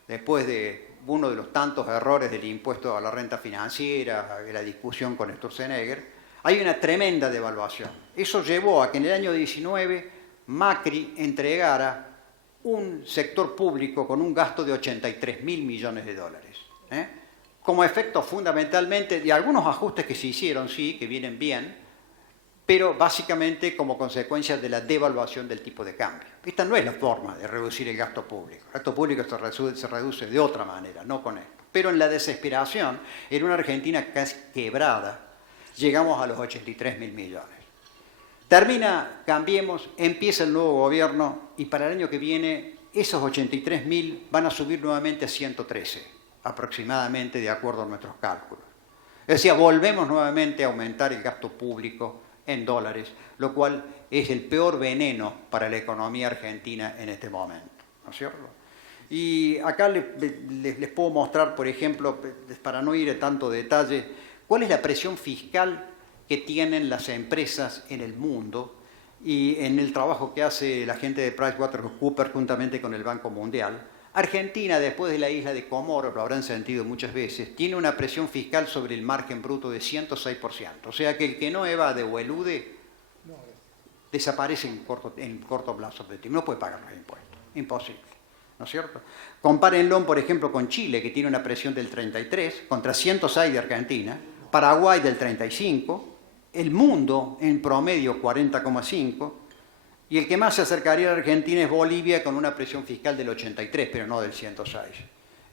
después de uno de los tantos errores del impuesto a la renta financiera, de la discusión con Sturzenegger, hay una tremenda devaluación. Eso llevó a que en el año 19 Macri entregara un sector público con un gasto de 83.000 millones de dólares. Como efecto fundamentalmente de algunos ajustes que se hicieron, sí, que vienen bien, pero básicamente como consecuencia de la devaluación del tipo de cambio. Esta no es la forma de reducir el gasto público. El gasto público se reduce de otra manera, no con esto. Pero en la desesperación, en una Argentina casi quebrada, llegamos a los 83.000 millones. Termina, cambiemos, empieza el nuevo gobierno y para el año que viene esos 83.000 van a subir nuevamente a 113, aproximadamente, de acuerdo a nuestros cálculos. Es decir, volvemos nuevamente a aumentar el gasto público en dólares, lo cual es el peor veneno para la economía argentina en este momento, ¿no es cierto? Y acá les puedo mostrar, por ejemplo, para no ir a tanto detalle, cuál es la presión fiscal que tienen las empresas en el mundo y en el trabajo que hace la gente de PricewaterhouseCoopers juntamente con el Banco Mundial. Argentina, después de la isla de Comoros, lo habrán sentido muchas veces, tiene una presión fiscal sobre el margen bruto de 106%. O sea que el que no evade o elude desaparece en corto plazo de tiempo. No puede pagar los impuestos. Imposible. ¿No es cierto? Compárenlo, por ejemplo, con Chile, que tiene una presión del 33, contra 106 de Argentina, Paraguay del 35, el mundo en promedio 40,5, y el que más se acercaría a la Argentina es Bolivia con una presión fiscal del 83, pero no del 106.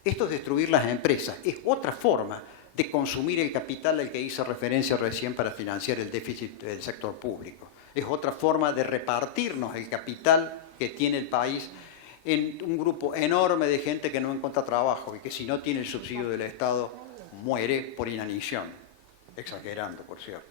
Esto es destruir las empresas. Es otra forma de consumir el capital al que hice referencia recién para financiar el déficit del sector público. Es otra forma de repartirnos el capital que tiene el país en un grupo enorme de gente que no encuentra trabajo y que si no tiene el subsidio del Estado muere por inanición. Exagerando, por cierto.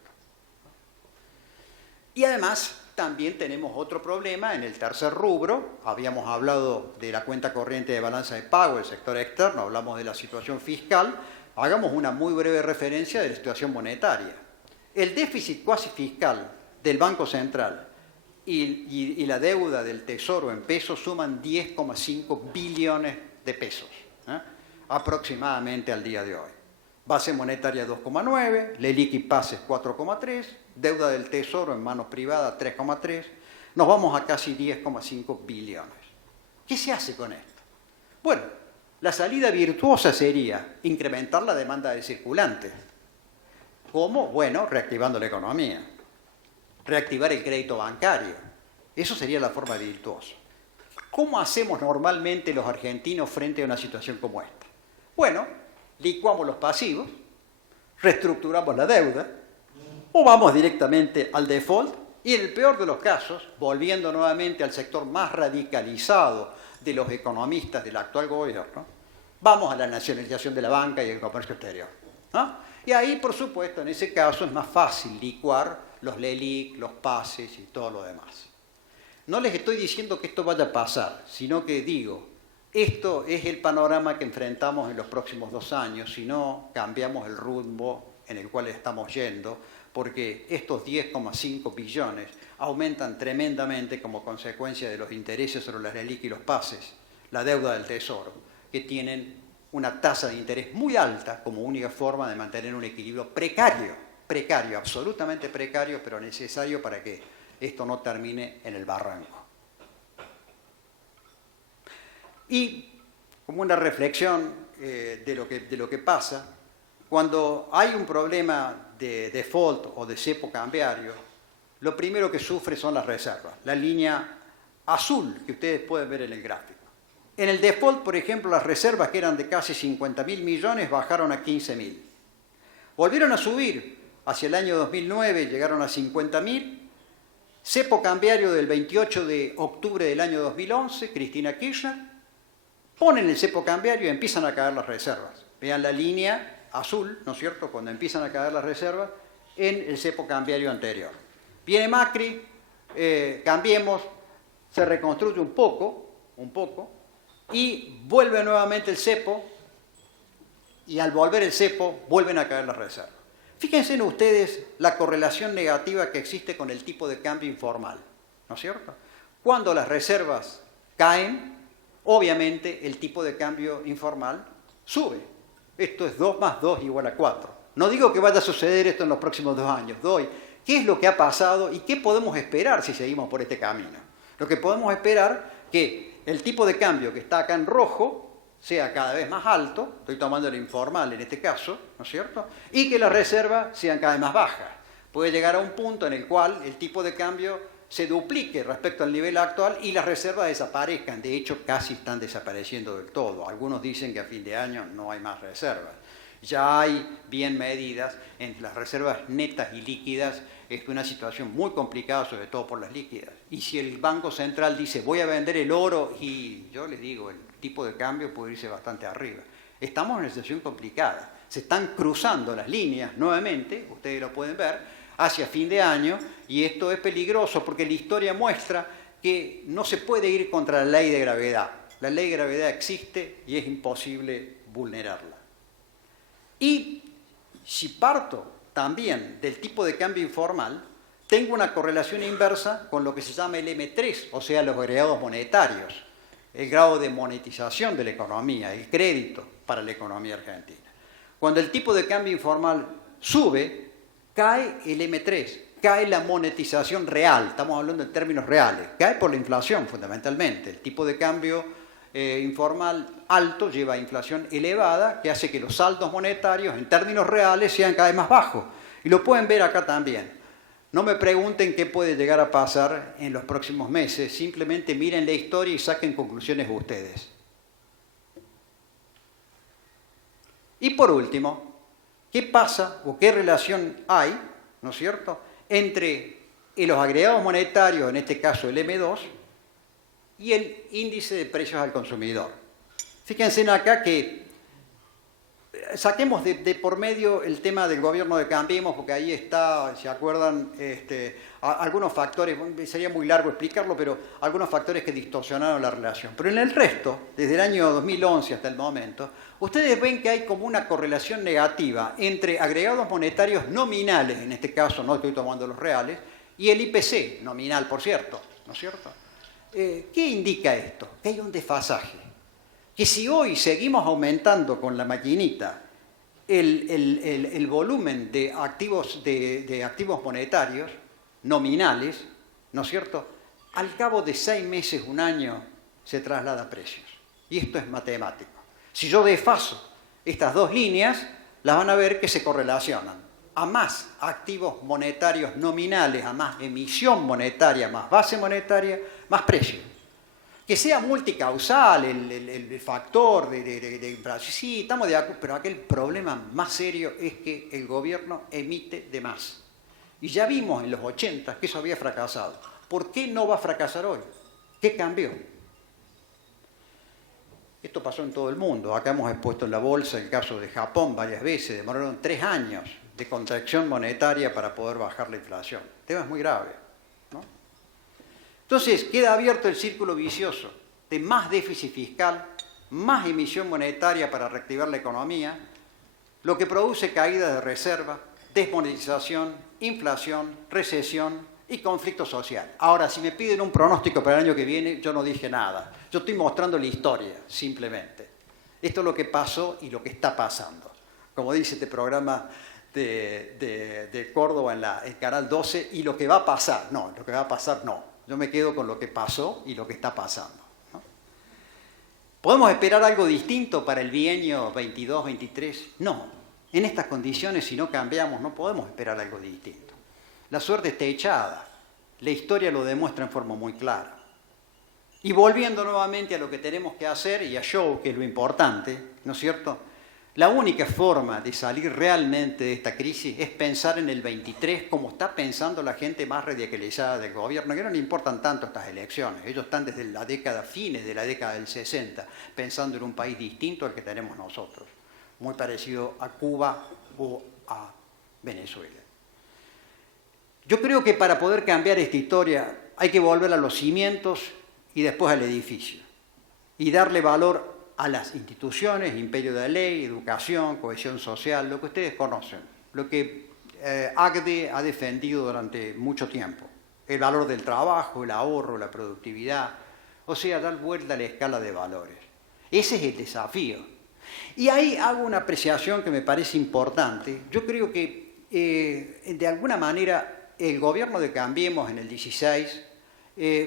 Y además también tenemos otro problema en el tercer rubro. Habíamos hablado de la cuenta corriente de balanza de pago del sector externo, hablamos de la situación fiscal. Hagamos una muy breve referencia de la situación monetaria. El déficit cuasi fiscal del Banco Central y la deuda del Tesoro en pesos suman 10,5 billones de pesos, aproximadamente al día de hoy. Base monetaria 2,9, LELIQ y PASES 4,3, deuda del Tesoro en manos privadas 3,3, nos vamos a casi 10,5 billones. ¿Qué se hace con esto? Bueno, la salida virtuosa sería incrementar la demanda de circulante. ¿Cómo? Bueno, reactivando la economía, reactivar el crédito bancario. Eso sería la forma virtuosa. ¿Cómo hacemos normalmente los argentinos frente a una situación como esta? Bueno, licuamos los pasivos, reestructuramos la deuda, o vamos directamente al default y en el peor de los casos, volviendo nuevamente al sector más radicalizado de los economistas del actual gobierno, vamos a la nacionalización de la banca y el comercio exterior. Y ahí, por supuesto, en ese caso es más fácil licuar los LELIQ, los PASES y todo lo demás. No les estoy diciendo que esto vaya a pasar, sino que digo, esto es el panorama que enfrentamos en los próximos 2 años si no cambiamos el rumbo en el cual estamos yendo, porque estos 10,5 billones aumentan tremendamente como consecuencia de los intereses sobre las LELIQ y los PASES, la deuda del Tesoro, que tienen una tasa de interés muy alta como única forma de mantener un equilibrio precario, absolutamente precario, pero necesario para que esto no termine en el barranco. Y como una reflexión de lo que pasa, cuando hay un problema de default o de cepo cambiario, lo primero que sufre son las reservas, la línea azul que ustedes pueden ver en el gráfico. En el default, por ejemplo, las reservas que eran de casi 50.000 millones bajaron a 15.000. Volvieron a subir hacia el año 2009, llegaron a 50.000. Cepo cambiario del 28 de octubre del año 2011, Cristina Kirchner, ponen el cepo cambiario y empiezan a caer las reservas. Vean la línea azul, ¿no es cierto?, cuando empiezan a caer las reservas en el cepo cambiario anterior. Viene Macri, cambiemos, se reconstruye un poco, y vuelve nuevamente el cepo, y al volver el cepo, vuelven a caer las reservas. Fíjense en ustedes la correlación negativa que existe con el tipo de cambio informal, ¿no es cierto? Cuando las reservas caen, obviamente el tipo de cambio informal sube. Esto es 2 más 2 igual a 4. No digo que vaya a suceder esto en los próximos 2 años, doy qué es lo que ha pasado y qué podemos esperar si seguimos por este camino. Lo que podemos esperar que el tipo de cambio que está acá en rojo sea cada vez más alto, estoy tomando el informal en este caso, ¿no es cierto? Y que las reservas sean cada vez más bajas. Puede llegar a un punto en el cual el tipo de cambio se duplique respecto al nivel actual y las reservas desaparezcan. De hecho, casi están desapareciendo del todo. Algunos dicen que a fin de año no hay más reservas. Ya hay bien medidas entre las reservas netas y líquidas. Es una situación muy complicada, sobre todo por las líquidas. Y si el Banco Central dice, voy a vender el oro, y yo les digo, el tipo de cambio puede irse bastante arriba. Estamos en una situación complicada. Se están cruzando las líneas nuevamente, ustedes lo pueden ver, hacia fin de año, y esto es peligroso porque la historia muestra que no se puede ir contra la ley de gravedad. La ley de gravedad existe y es imposible vulnerarla. Y si parto también del tipo de cambio informal, tengo una correlación inversa con lo que se llama el M3, o sea, los agregados monetarios, el grado de monetización de la economía, el crédito para la economía argentina. Cuando el tipo de cambio informal sube, cae el M3, cae la monetización real, estamos hablando en términos reales, cae por la inflación fundamentalmente. El tipo de cambio informal alto lleva a inflación elevada que hace que los saldos monetarios en términos reales sean cada vez más bajos. Y lo pueden ver acá también. No me pregunten qué puede llegar a pasar en los próximos meses, simplemente miren la historia y saquen conclusiones ustedes. Y por último, ¿qué pasa o qué relación hay, ¿no es cierto?, entre los agregados monetarios, en este caso el M2, y el índice de precios al consumidor? Fíjense acá que saquemos de por medio el tema del gobierno de Cambiemos, porque ahí está, ¿se acuerdan? Algunos factores, sería muy largo explicarlo, pero algunos factores que distorsionaron la relación. Pero en el resto, desde el año 2011 hasta el momento, ustedes ven que hay como una correlación negativa entre agregados monetarios nominales, en este caso no estoy tomando los reales, y el IPC, nominal por cierto, ¿no es cierto? ¿Qué indica esto? Que hay un desfasaje. Que si hoy seguimos aumentando con la maquinita el volumen de activos monetarios nominales, ¿no es cierto?, al cabo de 6 meses, un año, se traslada a precios. Y esto es matemático. Si yo desfaso estas dos líneas, las van a ver que se correlacionan. A más activos monetarios nominales, a más emisión monetaria, más base monetaria, más precio. Que sea multicausal el factor de inflación, sí, estamos de acuerdo, pero aquel problema más serio es que el gobierno emite de más. Y ya vimos en los 80 que eso había fracasado. ¿Por qué no va a fracasar hoy? ¿Qué cambió? Esto pasó en todo el mundo. Acá hemos expuesto en la bolsa el caso de Japón varias veces. Demoraron 3 años de contracción monetaria para poder bajar la inflación. El tema es muy grave, ¿no? Entonces, queda abierto el círculo vicioso de más déficit fiscal, más emisión monetaria para reactivar la economía, lo que produce caída de reserva, desmonetización, inflación, recesión y conflicto social. Ahora, si me piden un pronóstico para el año que viene, yo no dije nada. Yo estoy mostrando la historia, simplemente. Esto es lo que pasó y lo que está pasando. Como dice este programa de Córdoba en el Canal 12, y lo que va a pasar. No, lo que va a pasar no. Yo me quedo con lo que pasó y lo que está pasando, ¿no? ¿Podemos esperar algo distinto para el bienio 22-23? No. En estas condiciones, si no cambiamos, no podemos esperar algo distinto. La suerte está echada. La historia lo demuestra en forma muy clara. Y volviendo nuevamente a lo que tenemos que hacer, y a Show, que es lo importante, ¿no es cierto? La única forma de salir realmente de esta crisis es pensar en el 23 como está pensando la gente más radicalizada del gobierno, que no le importan tanto estas elecciones. Ellos están desde la década, fines de la década del 60, pensando en un país distinto al que tenemos nosotros, muy parecido a Cuba o a Venezuela. Yo creo que para poder cambiar esta historia hay que volver a los cimientos y después al edificio, y darle valor a las instituciones, imperio de la ley, educación, cohesión social, lo que ustedes conocen, lo que ACDE ha defendido durante mucho tiempo, el valor del trabajo, el ahorro, la productividad, O sea, dar vuelta a la escala de valores. Ese es el desafío. Y ahí hago una apreciación que me parece importante. Yo creo que, de alguna manera, el gobierno de Cambiemos en el 16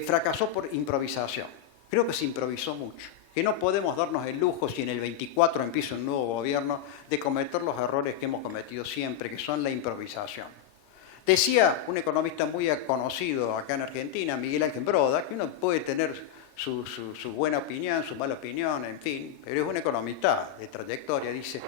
fracasó por improvisación. Creo que se improvisó mucho. Que no podemos darnos el lujo, si en el 24 empieza un nuevo gobierno, de cometer los errores que hemos cometido siempre, que son la improvisación. Decía un economista muy conocido acá en Argentina, Miguel Ángel Broda, que uno puede tener su buena opinión, su mala opinión, en fin, pero es un economista de trayectoria. Dice,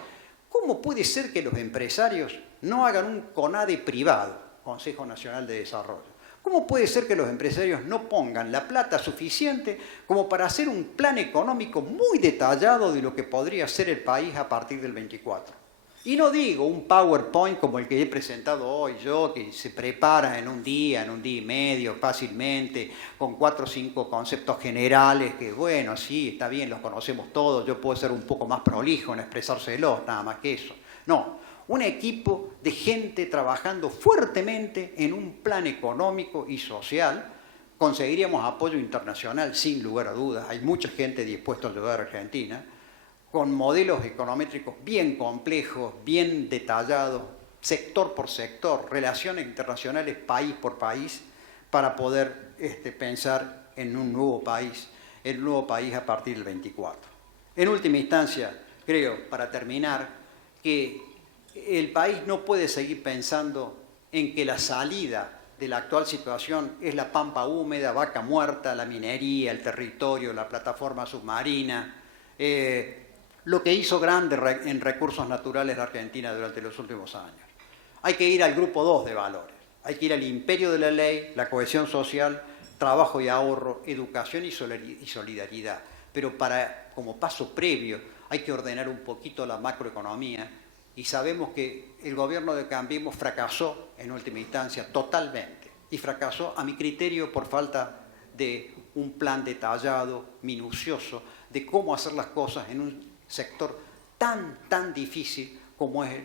¿cómo puede ser que los empresarios no hagan un CONADE privado, Consejo Nacional de Desarrollo? ¿Cómo puede ser que los empresarios no pongan la plata suficiente como para hacer un plan económico muy detallado de lo que podría ser el país a partir del 24? Y no digo un PowerPoint como el que he presentado hoy yo, que se prepara en un día y medio fácilmente, con 4 o 5 conceptos generales, que bueno, sí, está bien, los conocemos todos, yo puedo ser un poco más prolijo en expresárselos, nada más que eso. No, un equipo de gente trabajando fuertemente en un plan económico y social. Conseguiríamos apoyo internacional, sin lugar a dudas. Hay mucha gente dispuesta a ayudar a Argentina, con modelos econométricos bien complejos, bien detallados, sector por sector, relaciones internacionales país por país, para poder pensar en un nuevo país, a partir del 24. En última instancia, creo, para terminar, que el país no puede seguir pensando en que la salida de la actual situación es la pampa húmeda, vaca muerta, la minería, el territorio, la plataforma submarina, lo que hizo grande en recursos naturales la Argentina durante los últimos años. Hay que ir al grupo 2 de valores, hay que ir al imperio de la ley, la cohesión social, trabajo y ahorro, educación y solidaridad. Pero como paso previo hay que ordenar un poquito la macroeconomía, y sabemos que el gobierno de Cambiemos fracasó en última instancia totalmente, y fracasó a mi criterio por falta de un plan detallado, minucioso, de cómo hacer las cosas en un sector tan difícil como es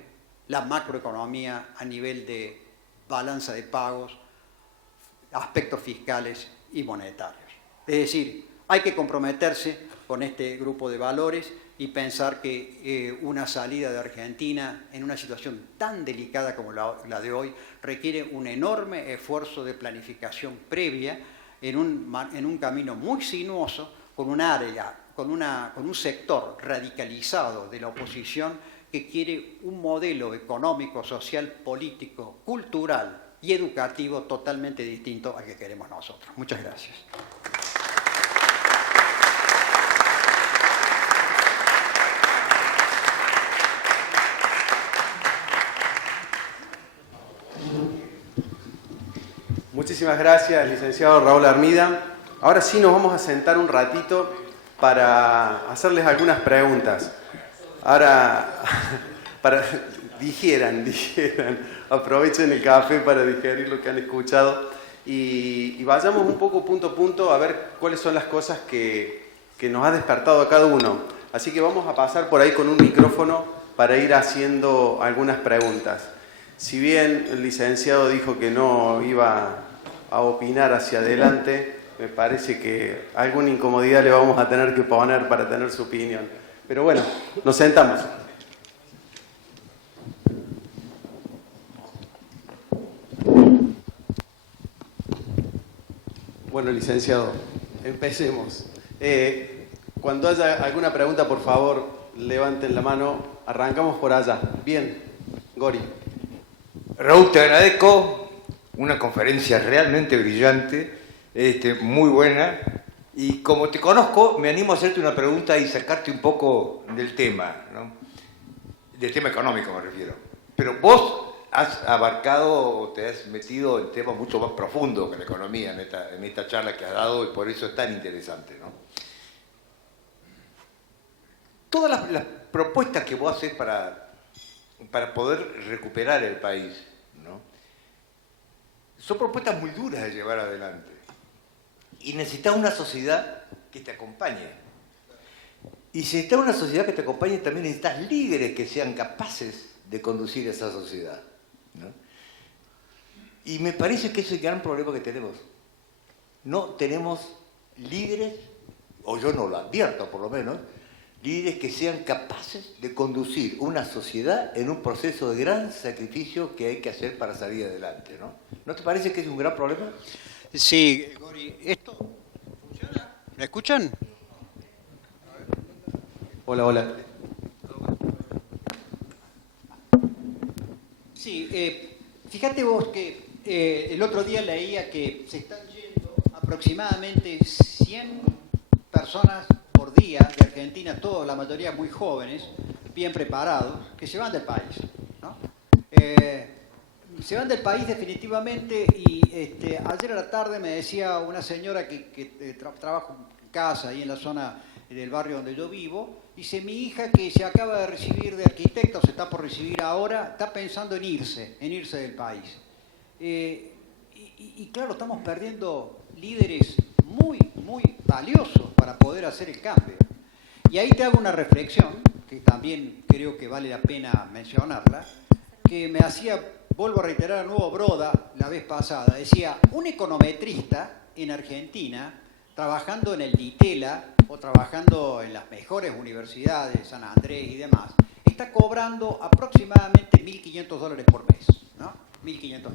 la macroeconomía a nivel de balanza de pagos, aspectos fiscales y monetarios. Es decir, hay que comprometerse con este grupo de valores y pensar que una salida de Argentina en una situación tan delicada como la de hoy requiere un enorme esfuerzo de planificación previa en un camino muy sinuoso, con un sector radicalizado de la oposición que quiere un modelo económico, social, político, cultural y educativo totalmente distinto al que queremos nosotros. Muchas gracias. Muchísimas gracias, licenciado Raúl Armida. Ahora sí nos vamos a sentar un ratito para hacerles algunas preguntas. Ahora, digieran, aprovechen el café para digerir lo que han escuchado y vayamos un poco punto a punto a ver cuáles son las cosas que nos ha despertado a cada uno. Así que vamos a pasar por ahí con un micrófono para ir haciendo algunas preguntas. Si bien el licenciado dijo que no iba a opinar hacia adelante, me parece que alguna incomodidad le vamos a tener que poner para tener su opinión. Pero bueno, nos sentamos. Bueno, licenciado, empecemos. Cuando haya alguna pregunta, por favor, levanten la mano. Arrancamos por allá. Bien, Gori. Raúl, te agradezco. Una conferencia realmente brillante, muy buena. Y como te conozco, me animo a hacerte una pregunta y sacarte un poco del tema, ¿no? Del tema económico me refiero. Pero vos has abarcado o te has metido en temas mucho más profundos que la economía en esta charla que has dado, y por eso es tan interesante, ¿no? Todas las propuestas que vos haces para poder recuperar el país, ¿no? Son propuestas muy duras de llevar adelante. Y necesitas una sociedad que te acompañe. Y si necesitas una sociedad que te acompañe, también necesitas líderes que sean capaces de conducir esa sociedad, ¿no? Y me parece que ese es el gran problema que tenemos. No tenemos líderes o yo no lo advierto por lo menos, líderes que sean capaces de conducir una sociedad en un proceso de gran sacrificio que hay que hacer para salir adelante, ¿no? ¿No te parece que es un gran problema? Sí, Gori, ¿esto funciona? ¿Me escuchan? Hola, hola. Sí, fíjate vos que el otro día leía que se están yendo aproximadamente 100 personas por día de Argentina, todos, la mayoría muy jóvenes, bien preparados, que se van del país, ¿no? Se van del país definitivamente y ayer a la tarde me decía una señora que trabaja en casa, ahí en la zona del barrio donde yo vivo, dice, mi hija que se acaba de recibir de arquitecta, o se está por recibir ahora, está pensando en irse del país. Y claro, estamos perdiendo líderes muy, muy valiosos para poder hacer el cambio. Y ahí te hago una reflexión, que también creo que vale la pena mencionarla, que me hacía, vuelvo a reiterar a nuevo Broda la vez pasada, decía, un econometrista en Argentina, trabajando en el DITELA o trabajando en las mejores universidades, San Andrés y demás, está cobrando aproximadamente $1.500 por mes, ¿no? $1.500.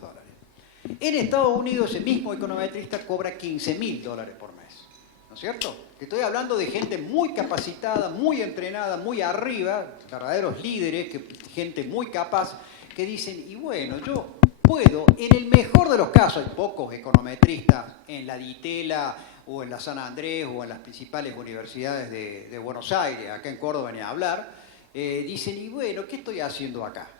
En Estados Unidos, ese mismo econometrista cobra $15.000 por mes, ¿no es cierto? Te estoy hablando de gente muy capacitada, muy entrenada, muy arriba, verdaderos líderes, gente muy capaz, que dicen, y bueno, yo puedo, en el mejor de los casos, hay pocos econometristas en la DITELA o en la San Andrés o en las principales universidades de Buenos Aires, acá en Córdoba ni a hablar, dicen, y bueno, ¿qué estoy haciendo acá?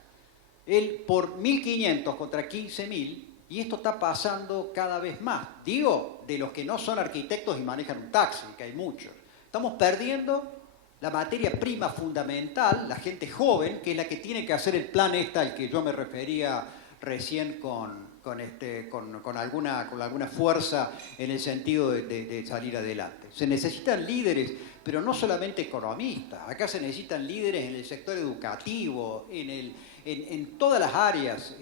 Él por 1.500 contra 15.000, y esto está pasando cada vez más. Digo, de los que no son arquitectos y manejan un taxi, que hay muchos. Estamos perdiendo la materia prima fundamental, la gente joven, que es la que tiene que hacer el plan al que yo me refería recién con alguna fuerza en el sentido de salir adelante. Se necesitan líderes, pero no solamente economistas. Acá se necesitan líderes en el sector educativo, en todas las áreas.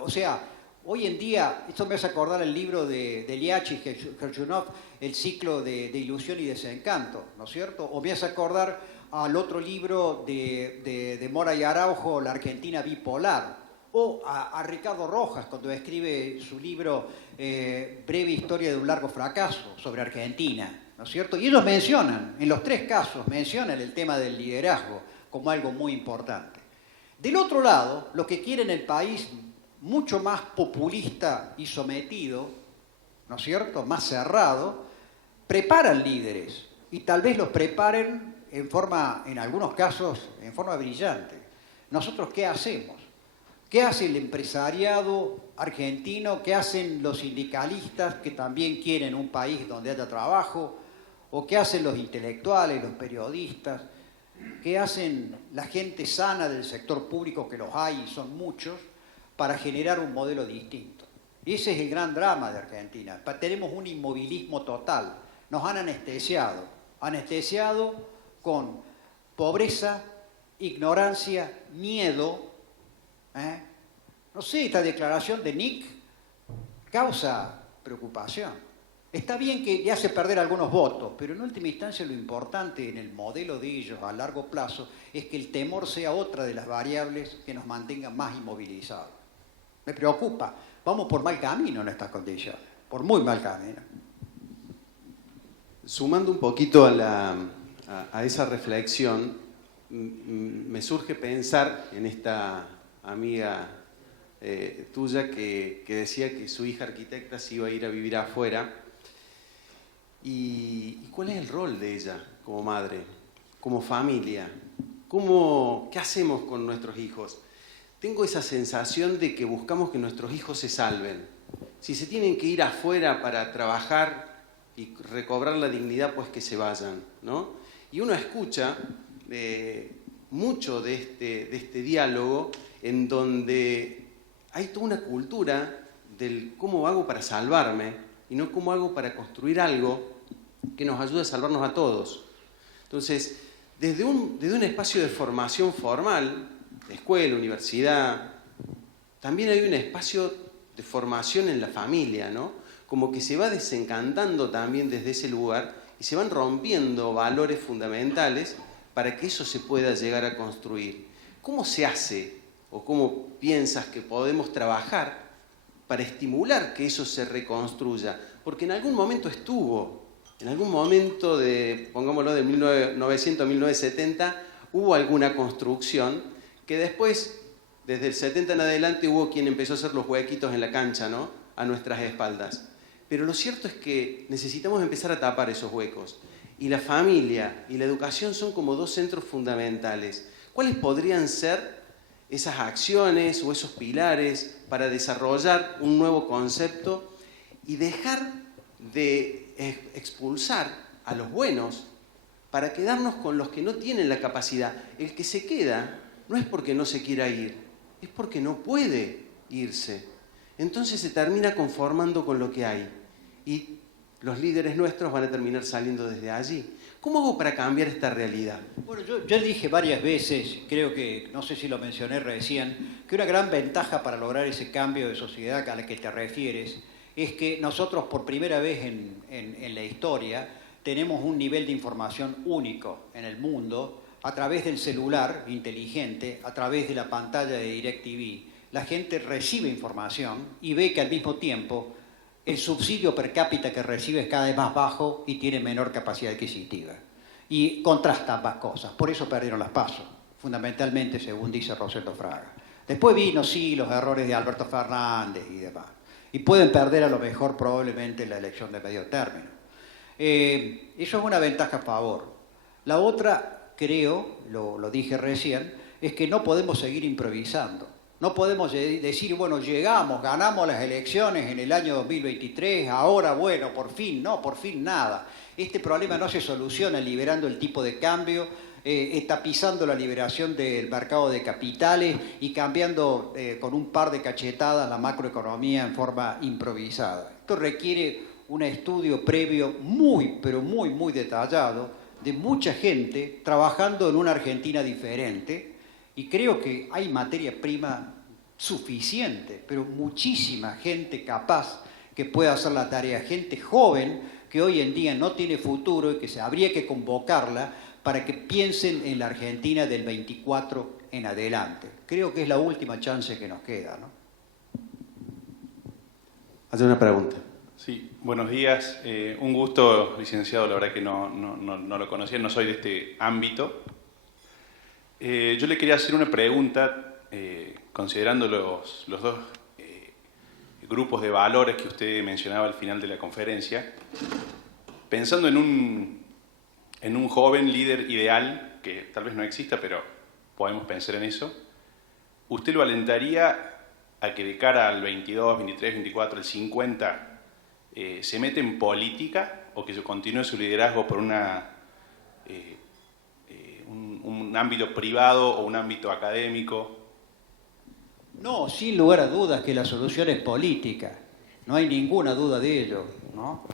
O sea, hoy en día, esto me hace acordar el libro de Liachi Gershunov, El ciclo de ilusión y desencanto, ¿no es cierto? O me hace acordar al otro libro de Mora y Araujo, La Argentina bipolar. O a Ricardo Rojas, cuando escribe su libro Breve historia de un largo fracaso sobre Argentina, ¿no es cierto? Y ellos mencionan, en los tres casos, mencionan el tema del liderazgo como algo muy importante. Del otro lado, los que quieren el país mucho más populista y sometido, ¿no es cierto?, más cerrado, preparan líderes y tal vez los preparen en algunos casos, en forma brillante. ¿Nosotros qué hacemos? ¿Qué hace el empresariado argentino? ¿Qué hacen los sindicalistas que también quieren un país donde haya trabajo? ¿O qué hacen los intelectuales, los periodistas? ¿Qué hacen la gente sana del sector público, que los hay y son muchos, para generar un modelo distinto? Y ese es el gran drama de Argentina. Tenemos un inmovilismo total. Nos han anestesiado con pobreza, ignorancia, miedo. No sé, esta declaración de Nick causa preocupación. Está bien que le hace perder algunos votos, pero en última instancia lo importante en el modelo de ellos a largo plazo es que el temor sea otra de las variables que nos mantengan más inmovilizados. Me preocupa. Vamos por mal camino en estas condiciones, por muy mal camino. Sumando un poquito a esa reflexión, me surge pensar en esta amiga tuya que decía que su hija arquitecta se iba a ir a vivir afuera. ¿Y cuál es el rol de ella como madre, como familia? ¿Qué hacemos con nuestros hijos? Tengo esa sensación de que buscamos que nuestros hijos se salven. Si se tienen que ir afuera para trabajar y recobrar la dignidad, pues que se vayan, ¿no? Y uno escucha mucho de este diálogo en donde hay toda una cultura del cómo hago para salvarme y no cómo hago para construir algo que nos ayude a salvarnos a todos. Entonces, desde un espacio de formación formal, de escuela, universidad, también hay un espacio de formación en la familia, ¿no? Como que se va desencantando también desde ese lugar y se van rompiendo valores fundamentales para que eso se pueda llegar a construir. ¿Cómo se hace o cómo piensas que podemos trabajar para estimular que eso se reconstruya? Porque en algún momento estuvo, en algún momento de, pongámoslo, de 1900 a 1970, hubo alguna construcción que después, desde el 70 en adelante, hubo quien empezó a hacer los huequitos en la cancha, ¿no?, a nuestras espaldas. Pero lo cierto es que necesitamos empezar a tapar esos huecos. Y la familia y la educación son como dos centros fundamentales. ¿Cuáles podrían ser esas acciones o esos pilares para desarrollar un nuevo concepto y dejar de expulsar a los buenos para quedarnos con los que no tienen la capacidad? El que se queda no es porque no se quiera ir, es porque no puede irse. Entonces se termina conformando con lo que hay y los líderes nuestros van a terminar saliendo desde allí. ¿Cómo hago para cambiar esta realidad? Bueno, yo dije varias veces, creo que, no sé si lo mencioné recién, que una gran ventaja para lograr ese cambio de sociedad a la que te refieres es que nosotros por primera vez en la historia tenemos un nivel de información único en el mundo a través del celular inteligente, a través de la pantalla de DirecTV. La gente recibe información y ve que al mismo tiempo el subsidio per cápita que recibe es cada vez más bajo y tiene menor capacidad adquisitiva. Y contrasta ambas cosas. Por eso perdieron las PASO, fundamentalmente, según dice Rosendo Fraga. Después vino, sí, los errores de Alberto Fernández y demás. Y pueden perder a lo mejor probablemente la elección de medio término. Eso es una ventaja a favor. La otra, creo, lo dije recién, es que no podemos seguir improvisando. No podemos decir, bueno, llegamos, ganamos las elecciones en el año 2023, ahora, bueno, por fin, no, por fin nada. Este problema no se soluciona liberando el tipo de cambio, tapizando la liberación del mercado de capitales y cambiando con un par de cachetadas la macroeconomía en forma improvisada. Esto requiere un estudio previo muy, pero muy, muy detallado de mucha gente trabajando en una Argentina diferente. Y creo que hay materia prima suficiente, pero muchísima gente capaz que pueda hacer la tarea, gente joven que hoy en día no tiene futuro y que se habría que convocarla para que piensen en la Argentina del 24 en adelante. Creo que es la última chance que nos queda, ¿no? Hace una pregunta. Sí, buenos días. Un gusto, licenciado, la verdad que no lo conocía, no soy de este ámbito. Yo le quería hacer una pregunta, considerando los dos grupos de valores que usted mencionaba al final de la conferencia, pensando en un joven líder ideal, que tal vez no exista, pero podemos pensar en eso, ¿usted lo alentaría a que de cara al 22, 23, 24, el 50, se mete en política o que se continúe su liderazgo por un ámbito privado o un ámbito académico? No, sin lugar a dudas que la solución es política. No hay ninguna duda de ello, ¿no?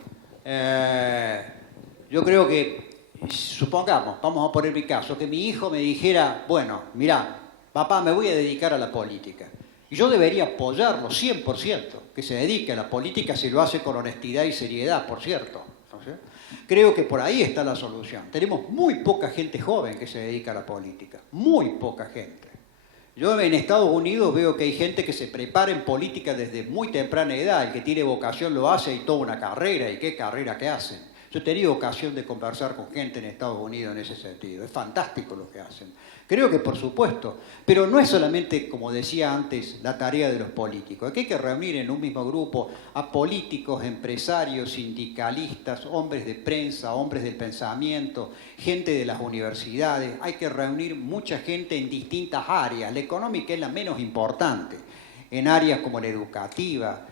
Yo creo que, supongamos, vamos a poner mi caso, que mi hijo me dijera, bueno, mirá, papá, me voy a dedicar a la política. Y yo debería apoyarlo 100%, que se dedique a la política si lo hace con honestidad y seriedad, por cierto. Creo que por ahí está la solución. Tenemos muy poca gente joven que se dedica a la política, muy poca gente. Yo en Estados Unidos veo que hay gente que se prepara en política desde muy temprana edad, el que tiene vocación lo hace y toda una carrera, y qué carrera que hacen. Yo he tenido ocasión de conversar con gente en Estados Unidos en ese sentido, es fantástico lo que hacen. Creo que por supuesto, pero no es solamente, como decía antes, la tarea de los políticos. Aquí hay que reunir en un mismo grupo a políticos, empresarios, sindicalistas, hombres de prensa, hombres del pensamiento, gente de las universidades. Hay que reunir mucha gente en distintas áreas. La económica es la menos importante, en áreas como la educativa,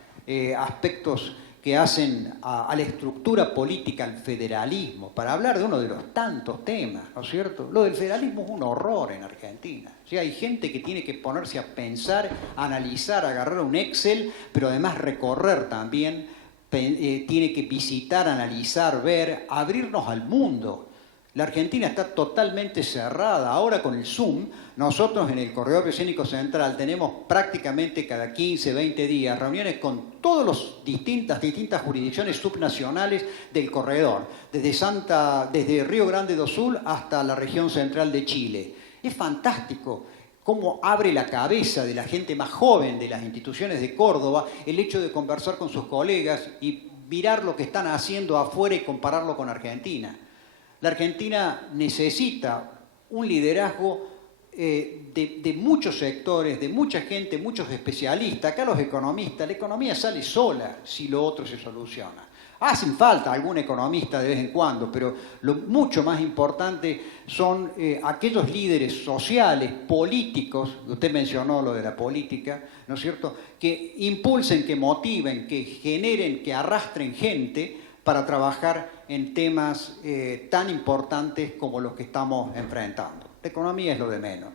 aspectos que hacen a la estructura política, al federalismo, para hablar de uno de los tantos temas, ¿no es cierto? Lo del federalismo es un horror en Argentina. O sea, hay gente que tiene que ponerse a pensar, analizar, agarrar un Excel, pero además recorrer también, tiene que visitar, analizar, ver, abrirnos al mundo. La Argentina está totalmente cerrada. Ahora con el Zoom, nosotros en el Corredor Bioceánico Central tenemos prácticamente cada 15, 20 días reuniones con todas las distintas jurisdicciones subnacionales del corredor, desde Río Grande do Sul hasta la región central de Chile. Es fantástico cómo abre la cabeza de la gente más joven de las instituciones de Córdoba el hecho de conversar con sus colegas y mirar lo que están haciendo afuera y compararlo con Argentina. La Argentina necesita un liderazgo de muchos sectores, de mucha gente, muchos especialistas. Acá los economistas, la economía sale sola si lo otro se soluciona. Hacen falta algún economista de vez en cuando, pero lo mucho más importante son aquellos líderes sociales, políticos, usted mencionó lo de la política, ¿no es cierto?, que impulsen, que motiven, que generen, que arrastren gente para trabajar en temas tan importantes como los que estamos enfrentando. La economía es lo de menos.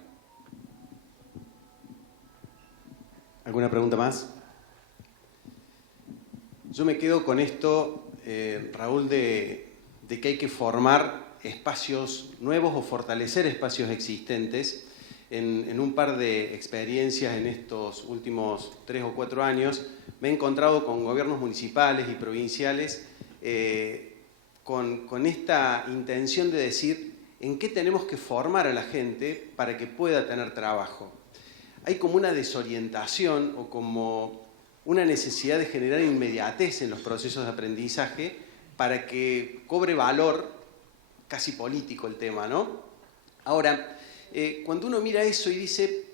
¿Alguna pregunta más? Yo me quedo con esto, Raúl, de que hay que formar espacios nuevos o fortalecer espacios existentes. En un par de experiencias en estos últimos 3 o 4 años me he encontrado con gobiernos municipales y provinciales con esta intención de decir en qué tenemos que formar a la gente para que pueda tener trabajo. Hay como una desorientación o como una necesidad de generar inmediatez en los procesos de aprendizaje para que cobre valor casi político el tema, ¿no? Ahora, cuando uno mira eso y dice,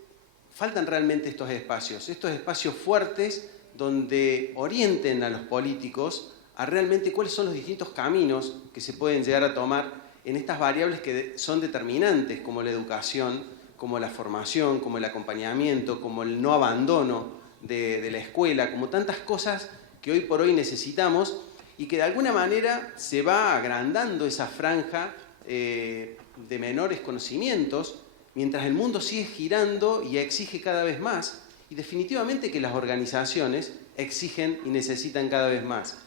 faltan realmente estos espacios fuertes donde orienten a los políticos a realmente cuáles son los distintos caminos que se pueden llegar a tomar en estas variables que son determinantes, como la educación, como la formación, como el acompañamiento, como el no abandono de la escuela, como tantas cosas que hoy por hoy necesitamos y que de alguna manera se va agrandando esa franja de menores conocimientos mientras el mundo sigue girando y exige cada vez más y definitivamente que las organizaciones exigen y necesitan cada vez más.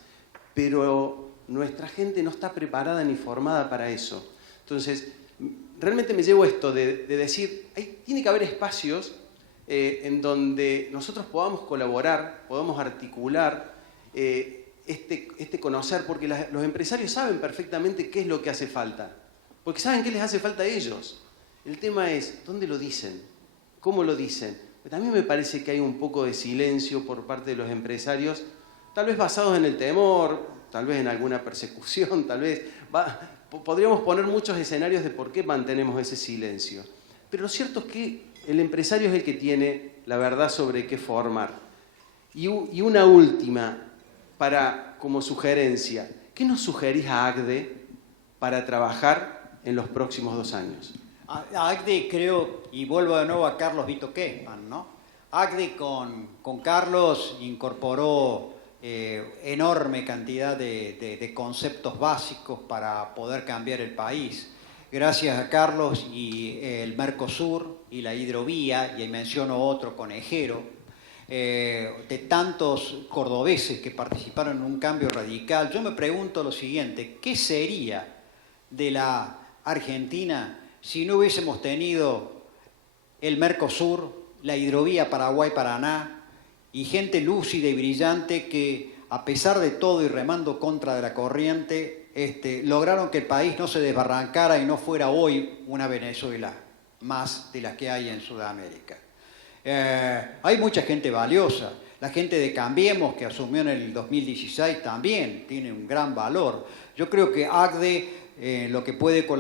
Pero nuestra gente no está preparada ni formada para eso. Entonces, realmente me llevo esto de decir, tiene que haber espacios en donde nosotros podamos colaborar, podamos articular este conocer, porque los empresarios saben perfectamente qué es lo que hace falta, porque saben qué les hace falta a ellos. El tema es, ¿dónde lo dicen? ¿Cómo lo dicen? También me parece que hay un poco de silencio por parte de los empresarios, tal vez basados en el temor, tal vez en alguna persecución, tal vez podríamos poner muchos escenarios de por qué mantenemos ese silencio. Pero lo cierto es que el empresario es el que tiene la verdad sobre qué formar. Y una última, como sugerencia, ¿qué nos sugerís a ACDE para trabajar en los próximos 2 años? A ACDE creo, y vuelvo de nuevo a Carlos Vito Kessman, ¿no? ACDE con Carlos incorporó enorme cantidad de conceptos básicos para poder cambiar el país. Gracias a Carlos y el Mercosur y la hidrovía, y ahí menciono otro, Conejero, de tantos cordobeses que participaron en un cambio radical, yo me pregunto lo siguiente, ¿qué sería de la Argentina si no hubiésemos tenido el Mercosur, la hidrovía Paraguay-Paraná, y gente lúcida y brillante que, a pesar de todo y remando contra de la corriente, lograron que el país no se desbarrancara y no fuera hoy una Venezuela más de las que hay en Sudamérica? Hay mucha gente valiosa. La gente de Cambiemos, que asumió en el 2016, también tiene un gran valor. Yo creo que ACDE lo que puede colaborar